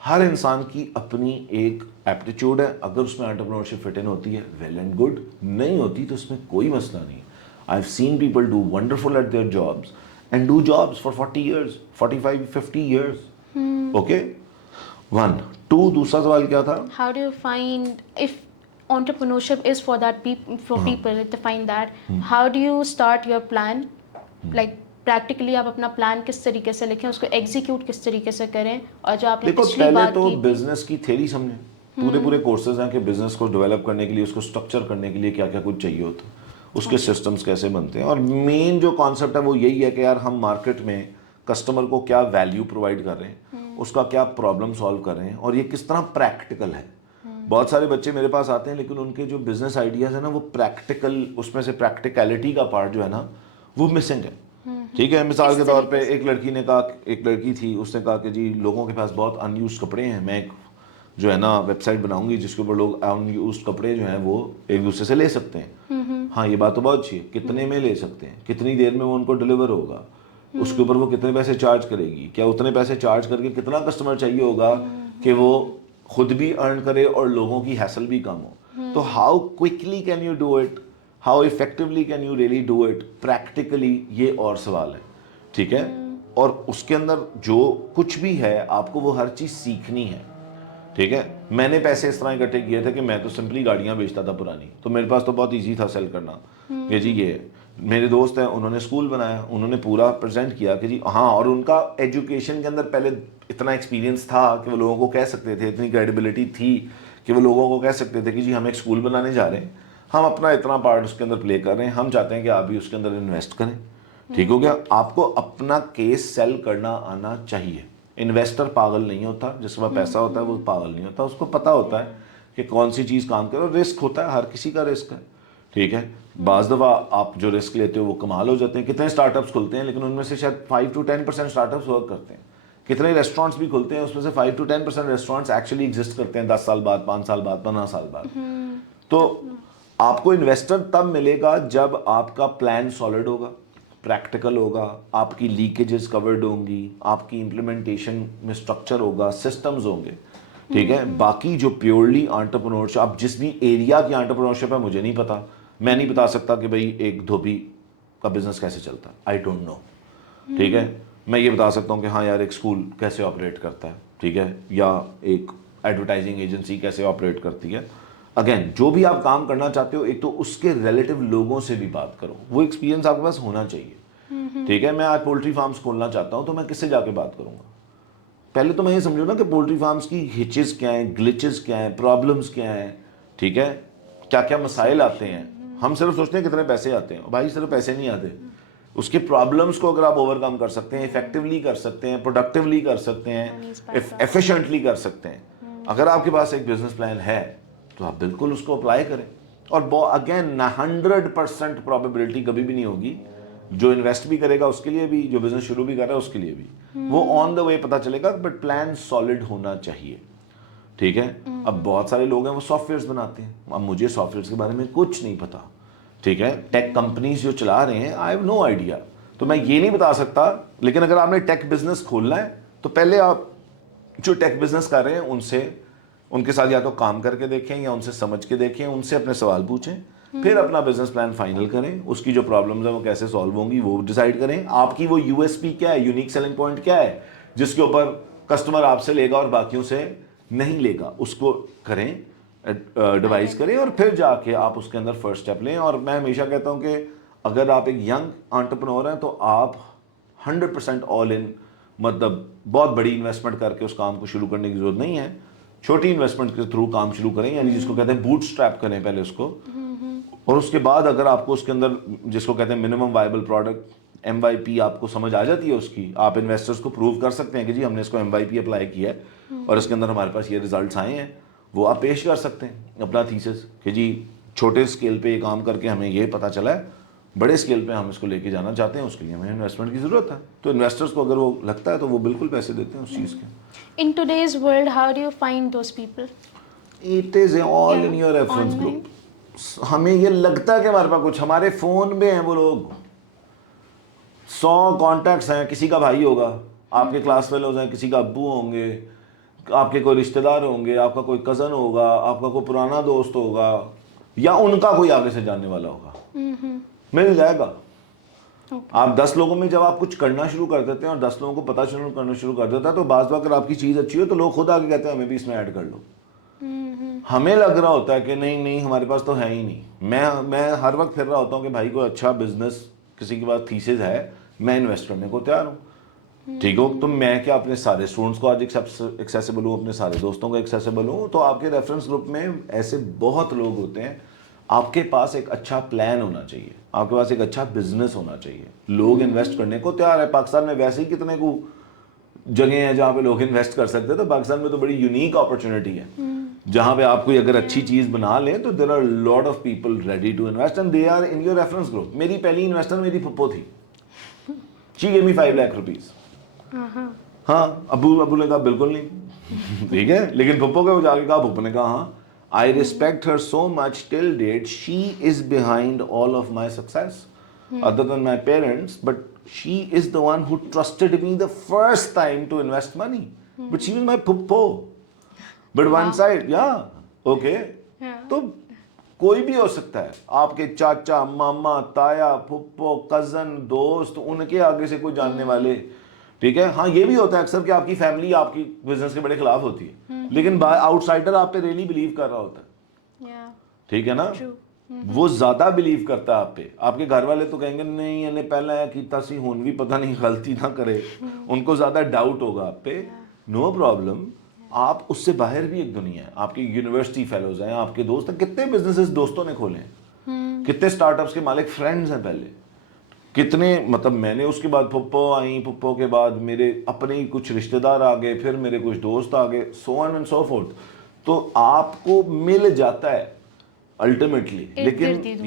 ہر انسان کی اپنی ایک ایپٹیچیوڈ ہے. اگر اس میں انٹرپرینورشپ فٹ ان ہوتی ہے ویل اینڈ گڈ، نہیں ہوتی تو اس میں کوئی مسئلہ نہیں. I've seen people do wonderful at their jobs and do jobs for 40 years, 45, 50 years. Okay? 1. 2. دوسرا سوال کیا تھا؟ How do you find if entrepreneurship is for that for people to find that? How do you start your plan? Like practically آپ اپنا plan کس طریقے سے لکھیں، اس کو ایگزیکیوٹ کس طریقے سے کریں. اور جو آپ نے دیکھو پچھلی پہلے بات تو کی بزنس کی تھیوری سمجھیں. پورے کورسز ہیں کہ بزنس کو ڈیولپ کرنے کے لیے، اس کو اسٹرکچر کرنے کے لیے کیا کیا کچھ چاہیے ہوتا ہے، اس کے سسٹمز کیسے بنتے ہیں. اور مین جو کانسیپٹ ہے وہ یہی ہے کہ یار ہم مارکیٹ میں کسٹمر کو کیا ویلیو پرووائڈ کر رہے ہیں، اس کا کیا پرابلم سالو کر رہے ہیں، اور یہ کس طرح پریکٹیکل ہے. بہت سارے بچے میرے پاس آتے ہیں لیکن ان کے جو بزنس آئیڈیاز ہیں نا وہ پریکٹیکل، اس میں سے پریکٹیکلٹی کا پارٹ جو ہے نا وہ مسنگ ہے. ٹھیک ہے؟ مثال کے طور پہ ایک لڑکی نے کہا، ایک لڑکی تھی، اس نے کہا کہ جی لوگوں کے پاس بہت ان یوزڈ کپڑے ہیں، میں جو ہے نا ویب سائٹ بناؤں گی جس کے اوپر لوگ ان یوزڈ کپڑے جو ہیں وہ ایک دوسرے سے لے سکتے ہیں. ہاں یہ بات تو بہت اچھی ہے. کتنے میں لے سکتے ہیں، کتنی دیر میں وہ ان کو ڈلیور ہوگا، اس کے اوپر وہ کتنے پیسے چارج کرے گی، کیا اتنے پیسے چارج کر کے کتنا کسٹمر چاہیے ہوگا کہ وہ خود بھی ارن کرے اور لوگوں کی ہیسل بھی کم ہو. تو how quickly can you do it, how effectively can you really do it practically, یہ اور سوال ہے. ٹھیک ہے؟ اور اس کے اندر جو کچھ بھی ہے آپ کو وہ ہر چیز سیکھنی ہے. ٹھیک ہے؟ میں نے پیسے اس طرح اکٹھے کیے تھے کہ میں تو سمپلی گاڑیاں بیچتا تھا پرانی، تو میرے پاس تو بہت ایزی تھا سیل کرنا کہ جی یہ ہے. میرے دوست ہیں, انہوں نے اسکول بنایا, انہوں نے پورا پریزنٹ کیا کہ جی ہاں, اور ان کا ایجوکیشن کے اندر پہلے اتنا ایکسپیرینس تھا کہ وہ لوگوں کو کہہ سکتے تھے, اتنی کریڈیبلٹی تھی کہ وہ لوگوں کو کہہ سکتے تھے کہ جی ہم ایک اسکول بنانے جا رہے ہیں, ہم اپنا اتنا پارٹ اس کے اندر پلے کر رہے ہیں, ہم چاہتے ہیں کہ آپ بھی اس کے اندر انویسٹ کریں. ٹھیک ہو گیا. آپ کو اپنا کیس سیل کرنا آنا چاہیے. انویسٹر پاگل نہیں ہوتا, جس کے پاس پیسہ ہوتا ہے وہ پاگل نہیں ہوتا, اس کو پتہ ہوتا ہے کہ کون سی چیز کام کرے, اور رسک ہوتا ہے, ہر کسی کا رسک ہے. ٹھیک ہے, بعض دفعہ آپ جو رسک لیتے ہو وہ کمال ہو جاتے ہیں. کتنے اسٹارٹ اپس کھلتے ہیں لیکن ان میں سے شاید 5 to 10% اسٹارٹ اپس ورک کرتے ہیں. کتنے ریسٹورینٹس بھی کھلتے ہیں, اس میں سے 5 to 10% ریسٹورینٹس ایکچولی ایگزسٹ کرتے ہیں 10 سال بعد, 5 سال بعد, 15 سال بعد. تو آپ کو انویسٹر تب ملے گا جب آپ کا پلان سالڈ ہوگا, پریکٹیکل ہوگا, آپ کی لیکیجز کورڈ ہوں گی, آپ کی امپلیمنٹیشن میں اسٹرکچر ہوگا, سسٹمز ہوں گے. ٹھیک ہے. باقی جو پیورلی انٹرپرینورشپ, آپ جس بھی ایریا کی انٹرپرینورشپ ہے مجھے نہیں پتا, میں نہیں بتا سکتا کہ بھئی ایک دھوبی کا بزنس کیسے چلتا ہے, آئی ڈونٹ نو. ٹھیک ہے. میں یہ بتا سکتا ہوں کہ ہاں یار ایک اسکول کیسے آپریٹ کرتا ہے, ٹھیک ہے, یا ایک ایڈورٹائزنگ ایجنسی کیسے آپریٹ کرتی ہے. اگین جو بھی آپ کام کرنا چاہتے ہو, ایک تو اس کے ریلیٹو لوگوں سے بھی بات کرو, وہ ایکسپیرینس آپ کے پاس ہونا چاہیے. ٹھیک ہے. میں آج پولٹری فارمز کھولنا چاہتا ہوں تو میں کس سے جا کے بات کروں گا؟ پہلے تو میں یہ سمجھوں نا کہ پولٹری فارمز کی ہچز کیا ہیں, گلچز کیا ہیں, پرابلمز کیا ہیں. ٹھیک ہے. کیا کیا مسائل آتے ہیں. ہم صرف سوچتے ہیں کتنے پیسے آتے ہیں, بھائی صرف پیسے نہیں آتے, اس کے پرابلمس کو اگر آپ اوور کم کر سکتے ہیں, افیکٹولی کر سکتے ہیں, پروڈکٹیولی کر سکتے ہیں, ایفیشینٹلی کر سکتے ہیں. اگر آپ کے پاس ایک بزنس پلان ہے تو آپ بالکل اس کو اپلائی کریں. اور اگین 100% پرابیبلٹی کبھی بھی نہیں ہوگی, جو انویسٹ بھی کرے گا اس کے لیے بھی, جو بزنس شروع بھی کر رہا ہے اس کے لیے بھی, وہ آن دا وے پتہ چلے گا, بٹ پلان سالڈ ہونا چاہیے. ٹھیک ہے. اب بہت سارے لوگ ہیں وہ سافٹ ویئرس بناتے ہیں, اب مجھے سافٹ ویئرس کے بارے میں کچھ نہیں پتا. ٹھیک ہے. ٹیک کمپنیز جو چلا رہے ہیں, آئی ہیو نو آئیڈیا, تو میں یہ نہیں بتا سکتا. لیکن اگر آپ نے ٹیک بزنس کھولنا ہے تو پہلے آپ جو ٹیک بزنس کر رہے ہیں ان کے ساتھ یا تو کام کر کے دیکھیں, یا ان سے سمجھ کے دیکھیں, ان سے اپنے سوال پوچھیں, پھر اپنا بزنس پلان فائنل کریں. اس کی جو پرابلمز ہیں وہ کیسے سالو ہوں گی وہ ڈیسائیڈ کریں. آپ کی وہ یو ایس پی کیا ہے, یونیک سیلنگ پوائنٹ کیا ہے, جس کے اوپر کسٹمر آپ سے لے گا اور باقیوں سے نہیں لے گا, اس کو کریں, ڈیوائز کریں, اور پھر جا کے آپ اس کے اندر فرسٹ اسٹیپ لیں. اور میں ہمیشہ کہتا ہوں کہ اگر آپ ایک ینگ انٹرپرینور ہیں تو آپ 100% آل ان, مطلب بہت بڑی انویسٹمنٹ کر کے اس کام کو شروع کرنے کی ضرورت نہیں ہے. چھوٹی انویسٹمنٹ کے تھرو کام شروع کریں, یعنی جس کو کہتے ہیں بوٹ اسٹریپ کریں پہلے اس کو, اور اس کے بعد اگر آپ کو اس کے اندر جس کو کہتے ہیں minimum viable product, M V P آپ کو سمجھ آ جاتی ہے اس کی, آپ انویسٹرز کو پروو کر سکتے ہیں کہ جی ہم نے اس کو ایم وائی پی اپلائی کیا ہے اور اس کے اندر ہمارے پاس یہ ریزلٹس آئے ہیں, وہ آپ پیش کر سکتے ہیں اپنا تھیسس کہ جی چھوٹے اسکیل پہ یہ کام کر کے ہمیں یہ پتہ چلا ہے, بڑے اسکیل پہ ہم اس کو لے کے جانا چاہتے ہیں, اس کے لیے ہمیں انویسٹمنٹ کی ضرورت ہے. تو انویسٹرز کو اگر وہ لگتا ہے تو وہ بالکل پیسے دیتے ہیں اس چیز کے. In today's world, how do you find those people? It is all in your reference group. ہمیں یہ لگتا ہے کہ ہمارے پاس کچھ, ہمارے فون میں ہیں وہ لوگ, 100 کانٹیکٹس ہیں, کسی کا بھائی ہوگا, آپ کے کلاس فیلوز ہیں, کسی کا ابو ہوں گے, آپ کے کوئی رشتہ دار ہوں گے, آپ کا کوئی کزن ہوگا, آپ کا کوئی پرانا دوست ہوگا, یا ان کا کوئی آگے سے جاننے والا ہوگا, مل جائے گا. آپ 10 لوگوں میں جب آپ کچھ کرنا شروع کر دیتے ہیں اور 10 لوگوں کو پتہ کرنا شروع کر دیتا ہے تو بعض وقت اگر آپ کی چیز اچھی ہو تو لوگ خود آگے کہتے ہیں ہمیں بھی اس میں ایڈ کر لو. ہمیں لگ رہا ہوتا ہے کہ نہیں ہمارے پاس تو ہے ہی نہیں. میں ہر وقت پھر رہا ہوتا ہوں کہ بھائی کوئی اچھا بزنس کسی کے پاس تھیسز ہے, میں انویسٹ کرنے کو تیار ہوں. ٹھیک ہو. تو میں کیا اپنے سارے اسٹوڈنٹس کو آج ایکسیسیبل ہوں, اپنے سارے دوستوں کو ایکسیسیبل ہوں. تو آپ کے ریفرنس گروپ میں ایسے بہت لوگ ہوتے ہیں. آپ کے پاس ایک اچھا پلان ہونا چاہیے, آپ کے پاس ایک اچھا بزنس ہونا چاہیے. لوگ انویسٹ کرنے کو تیار ہے. پاکستان میں ویسے ہی کتنے کو جگہیں ہیں جہاں پہ لوگ انویسٹ کر سکتے ہیں, تو پاکستان میں تو بڑی یونیک اپرچونٹی ہے جہاں پہ آپ کوئی اگر اچھی چیز بنا لیں تو there are lot of people ready to invest and they are in your reference group. میری پہلی انویسٹر میری پھپھو تھی, she gave me 5 lakh rupees. ہاں, ابو نے کہا بالکل نہیں, ٹھیک ہے, لیکن پھپھو کے جا کے کہا, پھپھو نے کہا ہاں, I respect her so much till date. She is behind all of my success, other than my parents. But she is the one who trusted me the first time to invest money. But she was my puppo. But one side, yeah, okay. تو کوئی بھی ہو سکتا ہے, آپ کے چاچا, ماما, تایا, پھپھو, cousin, دوست, ان کے آگے سے کوئی جاننے والے. ٹھیک ہے. ہاں یہ بھی ہوتا ہے اکثر کہ آپ کی فیملی آپ کی بزنس کے بڑے خلاف ہوتی ہے, لیکن آؤٹ سائڈر آپ پہ ریئلی بلیو کر رہا ہوتا ہے. ٹھیک ہے نا. وہ زیادہ بلیو کرتا ہے آپ پہ. آپ کے گھر والے تو کہیں گے نہیں انہیں پہلا ہے کیتا سی ہون بھی پتہ نہیں غلطی نہ کرے, ان کو زیادہ ڈاؤٹ ہوگا آپ پہ. نو پرابلم, آپ اس سے باہر بھی ایک دنیا ہے. آپ کی یونیورسٹی فیلوز ہیں, آپ کے دوست ہیں, کتنے بزنسز دوستوں نے کھولے ہیں, کتنے اسٹارٹ اپس کے مالک فرینڈز ہیں پہلے, کتنے مطلب میں نے اس کے بعد پھپھو آئیں, پھپھو کے بعد میرے اپنے ہی کچھ رشتہ دار آ گئے, پھر میرے کچھ دوست آ گئے, سو آن اینڈ سو فورتھ. تو آپ کو مل جاتا ہے الٹیمیٹلی, لیکن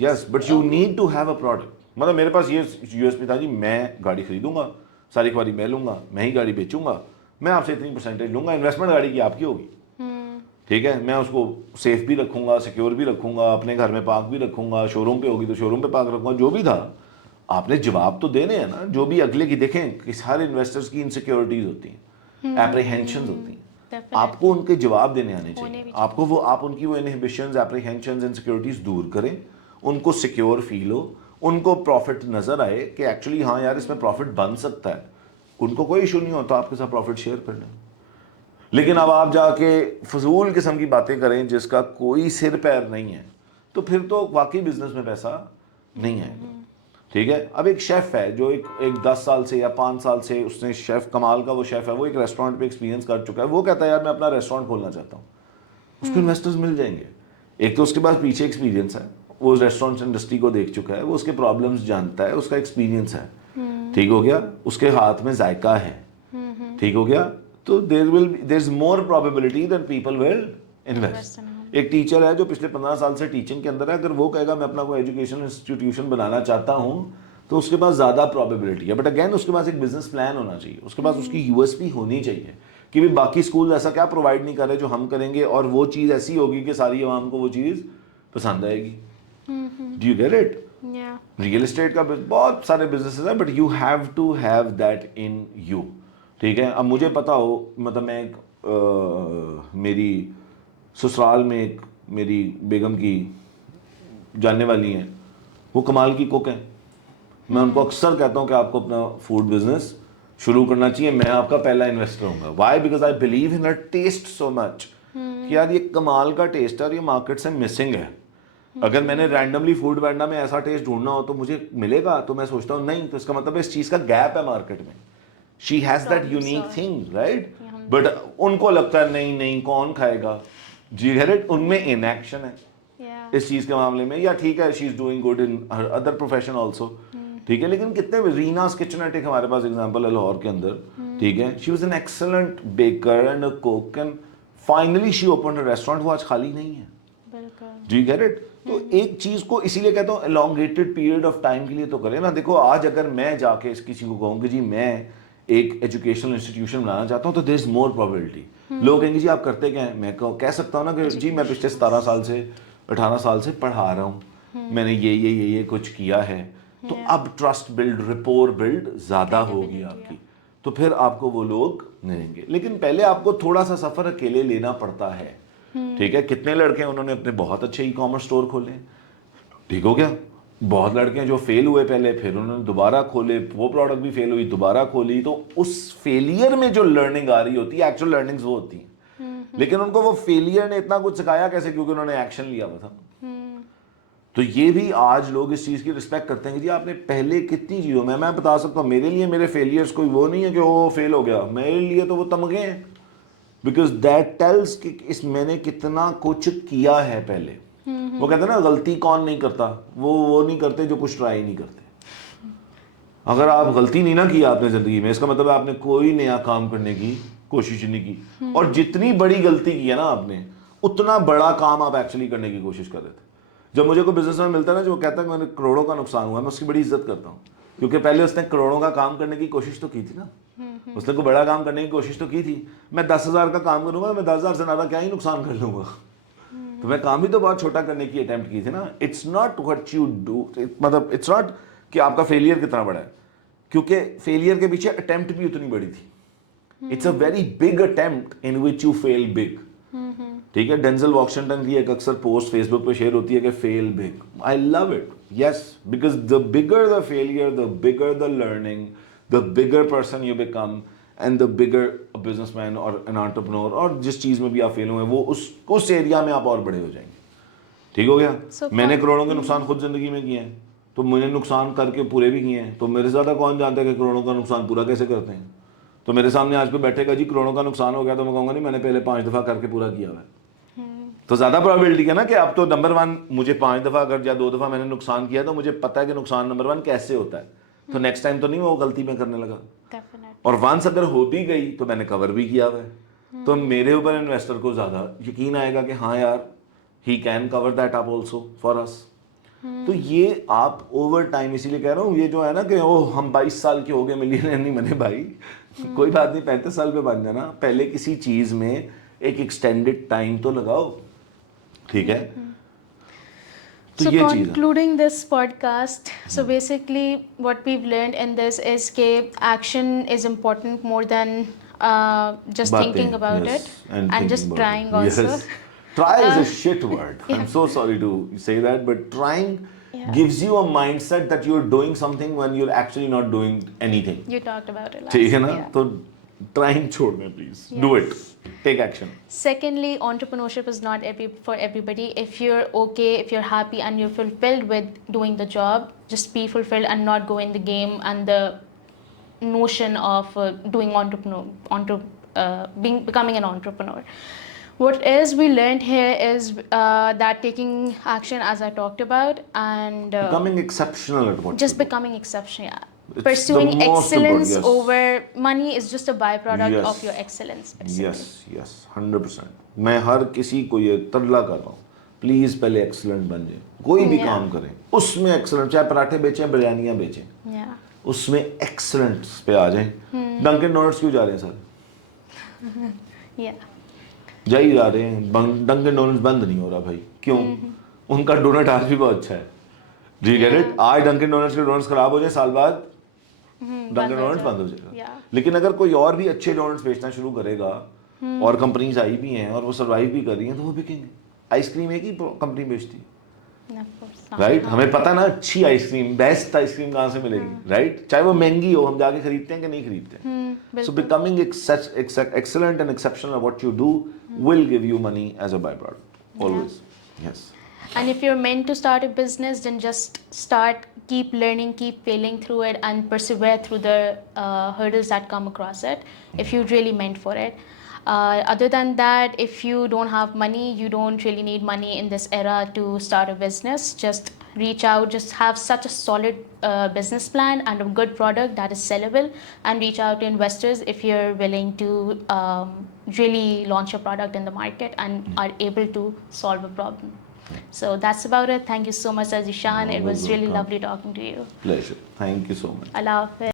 yes but you need to have a product. مطلب میرے پاس یہ یو ایس پی تھا جی, میں گاڑی خریدوں گا, ساری خواری میں لوں گا, میں ہی گاڑی بیچوں گا, میں آپ سے اتنی پرسنٹیج لوں گا, انویسٹمنٹ گاڑی کی آپ کی ہوگی, ٹھیک ہے, میں اس کو سیف بھی رکھوں گا, سیکیور بھی رکھوں گا, اپنے گھر میں پارک بھی رکھوں گا, شو روم پہ ہوگی تو شو روم پہ پارک رکھوں گا. جو بھی تھا آپ نے جواب تو دینے ہیں نا, جو بھی اگلے کی دیکھیں کہ ہر انویسٹرز کی انسیکیورٹیز ہوتی ہیں, اپریہینشنز ہوتی ہیں, آپ کو ان کے جواب دینے آنے چاہیے. آپ کو وہ آپ ان کی وہ انہیبیشنز, اپریہینشنز, انسیکیورٹیز دور کریں, ان کو سیکیور فیل ہو, ان کو پروفٹ نظر آئے کہ ایکچولی ہاں یار اس میں پروفٹ بن سکتا ہے, ان کو کوئی ایشو نہیں ہوتا آپ کے ساتھ پروفٹ شیئر کر لیں. لیکن اب آپ جا کے فضول قسم کی باتیں کریں جس کا کوئی سر پیر نہیں ہے, تو پھر تو واقعی بزنس میں پیسہ نہیں آئے گا. ٹھیک ہے, اب ایک شیف ہے جو ایک 10 سال سے یا 5 سال سے اس نے شیف, کمال کا وہ شیف ہے, وہ ایک ریسٹورینٹ پہ ایکسپیرینس کر چکا ہے, وہ کہتا ہے یار میں اپنا ریسٹورینٹ کھولنا چاہتا ہوں, اس کو انویسٹرز مل جائیں گے. ایک تو اس کے پاس پیچھے ایکسپیرینس ہے, وہ ریسٹورینٹ انڈسٹری کو دیکھ چکا ہے, وہ اس کے پرابلمس جانتا ہے, اس کا ایکسپیرینس ہے, ٹھیک ہو گیا, اس کے ہاتھ میں ذائقہ ہے, ٹھیک ہو گیا, تو there is more probability that people will invest. ایک ٹیچر ہے جو پچھلے 15 سال سے ٹیچنگ کے اندر ہے, اگر وہ کہے گا میں اپنا کوئی ایجوکیشن انسٹیٹیوشن بنانا چاہتا ہوں تو اس کے پاس زیادہ پرابیبلٹی ہے. بٹ اگین اس کے پاس ایک بزنس پلان ہونا چاہیے, اس کے پاس اس کی یو ایس پی ہونی چاہیے کہ بھی باقی اسکول ایسا کیا پرووائڈ نہیں کر رہے جو ہم کریں گے, اور وہ چیز ایسی ہوگی کہ ساری عوام کو وہ چیز پسند آئے گی. Do you get it? Real estate کا بہت سارے بزنسز ہیں, but you have to have that in you. ٹھیک ہے, اب مجھے پتا ہو, مطلب میں ایک میری سسرال میں ایک میری بیگم کی جاننے والی ہیں, وہ کمال کی کوک ہیں. میں ان کو اکثر کہتا ہوں کہ آپ کو اپنا فوڈ بزنس شروع کرنا چاہیے, میں آپ کا پہلا انویسٹر ہوں گا. Why? Because I believe in test so much کہ یار یہ کمال کا ٹیسٹ ہے اور یہ مارکیٹ سے مسنگ ہے. اگر میں نے رینڈملی فوڈ پینڈا میں ایسا ٹیسٹ ڈھونڈنا ہو تو مجھے ملے گا, تو میں سوچتا ہوں نہیں, تو اس کا مطلب اس چیز کا گیپ ہے مارکیٹ میں. She has that unique thing, right? But in کو لگتا ہے نہیں نہیں کون کھائے گا. جی گیٹ اٹ؟ ان میں ان ایکشن ہے اس چیز کے معاملے میں, یا ٹھیک ہے she is doing good in her other profession also, ٹھیک ہے. لیکن کتنے ریناز کچنیٹ ایک ہمارے پاس ایگزامپل ہے لاہور کے اندر, ٹھیک ہے, she was an excellent baker and a cook and finally she opened a restaurant. وہ آج خالی نہیں ہے. Do you get it? تو ایک چیز کو اسی لیے کہتا ہوں elongated پیریڈ آف ٹائم کے لیے تو کریں نا. دیکھو آج اگر میں جا کے کسی کو کہوں کہ جی میں ایک ایجوکیشنل انسٹیٹیوشن بنانا چاہتا ہوں, تو دیر از مور پرابیبلٹی. لوگ کہیں گے جی آپ کرتے کیا ہیں, میں کہہ سکتا ہوں نا کہ جی میں پچھلے 17 سال سے 18 سال سے پڑھا رہا ہوں, میں نے یہ کچھ کیا ہے. تو اب ٹرسٹ بلڈ, رپور بلڈ زیادہ ہوگی آپ کی, تو پھر آپ کو وہ لوگ ملیں گے. لیکن پہلے آپ کو تھوڑا سا سفر اکیلے لینا پڑتا ہے, ٹھیک ہے. کتنے لڑکے انہوں نے اپنے بہت اچھے ای کامرس اسٹور کھولے, ٹھیک ہو گیا. بہت لڑکے ہیں جو فیل ہوئے پہلے, پھر انہوں نے دوبارہ کھولے, وہ پروڈکٹ بھی فیل ہوئی, دوبارہ کھولی. تو اس فیلئر میں جو لرننگ آ رہی ہوتی ہے, ایکچوئل لرننگز وہ ہوتی ہیں, لیکن ان کو وہ فیلئر نے اتنا کچھ سکھایا کیسے, کیونکہ انہوں نے ایکشن لیا ہوا تھا. تو یہ بھی آج لوگ اس چیز کی رسپیکٹ کرتے ہیں کہ جی آپ نے پہلے کتنی چیزوں میں بتا سکتا ہوں, میرے لیے میرے فیلئرس کوئی وہ نہیں ہے کہ وہ فیل ہو گیا, میرے لیے تو وہ تمغے ہیں, بیکاز دیٹ ٹیلز کہ اس میں نے کتنا کچھ کیا ہے پہلے. وہ کہتے ہیں نا غلطی کون نہیں کرتا, وہ نہیں کرتے جو کچھ ٹرائی نہیں کرتے. اگر آپ غلطی نہیں نہ کیا آپ نے زندگی میں, اس کا مطلب آپ نے کوئی نیا کام کرنے کی کوشش نہیں کی, اور جتنی بڑی غلطی کی ہے نا آپ نے, اتنا بڑا کام آپ ایکچولی کرنے کی کوشش کر رہے تھے. جب مجھے کوئی بزنس مین ملتا ہے نا جو کہتا ہے کہ میں نے کروڑوں کا نقصان ہوا ہے, میں اس کی بڑی عزت کرتا ہوں, کیونکہ پہلے اس نے کروڑوں کا کام کرنے کی کوشش تو کی تھی نا, اس نے کوئی بڑا کام کرنے کی کوشش تو کی تھی. میں 10,000 کا کام کروں گا, میں 10,000 سے زیادہ کیا ہی نقصان کر لوں گا, تو میں کام بھی تو بہت چھوٹا کرنے کی اٹیمپٹ کی تھی نا. It's not what you do, مطلب اٹس ناٹ کہ آپ کا فیلئر کتنا بڑا ہے, کیونکہ فیلئر کے پیچھے اٹیمپٹ بھی اتنی بڑی تھی. It's a very big attempt in which you feel big, ٹھیک ہے. ڈینزل واشنگٹن کی ایک اکثر پوسٹ فیس بک پہ شیئر ہوتی ہے کہ fail big. I love it, yes, because the bigger the failure, the bigger the learning, the bigger person you become, and the bigger businessman اور این انٹرپرینور, اور جس چیز میں بھی آپ فیل ہوئے وہ اس ایریا میں آپ اور بڑے ہو جائیں گے, ٹھیک ہو گیا. So میں نے کروڑوں کے نقصان خود زندگی میں کیے ہیں, تو مجھے نقصان کر کے پورے بھی کیے ہیں. تو میرے زیادہ کون جانتا ہے کہ کروڑوں کا نقصان پورا کیسے کرتے ہیں؟ تو میرے سامنے آج پہ بیٹھے گا جی کروڑوں کا نقصان ہو گیا, تو میں کہوں گا نہیں میں نے پہلے 5 دفعہ کر کے پورا کیا ہوا ہے. تو زیادہ پرابیبلٹی ہے نا کہ اب تو نمبر 1 مجھے 5 دفعہ اگر یا 2 دفعہ میں نے نقصان کیا تو مجھے پتہ ہے کہ نقصان نمبر 1 کیسے ہوتا ہے. تو نیکسٹ ٹائم تو نہیں وہ غلطی میں کرنے لگا. اور وانس اگر ہو بھی گئی تو میں نے کور بھی کیا ہوا ہے. تو میرے اوپر انویسٹر کو زیادہ یقین آئے گا کہ ہاں یار he can cover that up also for us. تو یہ آپ اوور ٹائم, اسی لیے کہہ رہا ہوں یہ جو ہے نا کہ ہم 22 سال کے ہو گئے ملینئر نہیں بنے بھائی, کوئی بات نہیں 35 سال پہ بن جانا. پہلے کسی چیز میں ایک ایکسٹینڈڈ ٹائم تو لگاؤ, ٹھیک ہے. So concluding this podcast, so basically what we've learned in this is that action is important more than just thinking about it and just trying also. Yes. Try is a shit word. I'm so sorry to say that, but trying gives you a mindset that you're doing something when you're actually not doing anything. You talked about it last. ٹھیک ہے نا, تو trying چھوڑ دیں please. Do it. Take action. Secondly, entrepreneurship is not for everybody. If you're okay, if you're happy and you're fulfilled with doing the job, just be fulfilled and not go in the game and the notion of doing becoming an entrepreneur. What is we learned here is that taking action, as I talked about, and Becoming exceptional at what just you do. becoming exceptional. Yeah. It's Pursuing the most excellence important, yes. over money is just a byproduct Yes. of your excellence. Basically. Yes, 100%. میں ہر کسی کو یہ ترلا کر رہا ہوں, please پہلے excellent بن جائیں. کوئی بھی کام کریں اس میں ایکسلنٹ, چاہے پراٹھے بیچیں بریانیاں بیچیں, اس میں ایکسلنٹس پہ آ جائیں. ڈنکن ڈونٹس کیوں جا رہے ہیں سر؟ جا ہی جا رہے ہیں. ڈنکن ڈونٹس بند نہیں ہو رہا بھائی, کیوں؟ ان کا ڈونٹ آج بھی بہت اچھا ہے. Do you get it? آج ڈنکن ڈونٹس کے ڈونٹس خراب ہو جائیں, سال بعد ڈنکن ڈونٹس بند ہو جائے گا. لیکن اگر کوئی اور بھی اچھے ڈونٹس بیچنا شروع کرے گا, اور کمپنیز آئی بھی ہیں اور وہ سروائیو بھی کر رہی ہیں, تو وہ بکیں گے. آئس کریم ایک ہی کمپنی بیچتی, رائٹ؟ ہمیں پتہ نا اچھی ice cream, best ice cream کہاں سے ملے گی, رائٹ؟ چاہے وہ مہنگی ہو, ہم جا کے خریدتے ہیں کہ نہیں خریدتے. سو becoming excellent and exceptional at what you do will give you money as a byproduct, always. Yes. And if you're meant to start a business, then just start, keep learning, keep failing through it, and persevere through the hurdles that come across it, if you're really meant for it. Other than that, if you don't have money, you don't really need money in this era to start a business. Just reach out, just have such a solid business plan and a good product that is sellable, and reach out to investors if you're willing to really launch a product in the market and are able to solve a problem. So that's about it. Thank you so much, Azishan. It was really lovely talking to you. Pleasure. Thank you so much. Allah Hafiz.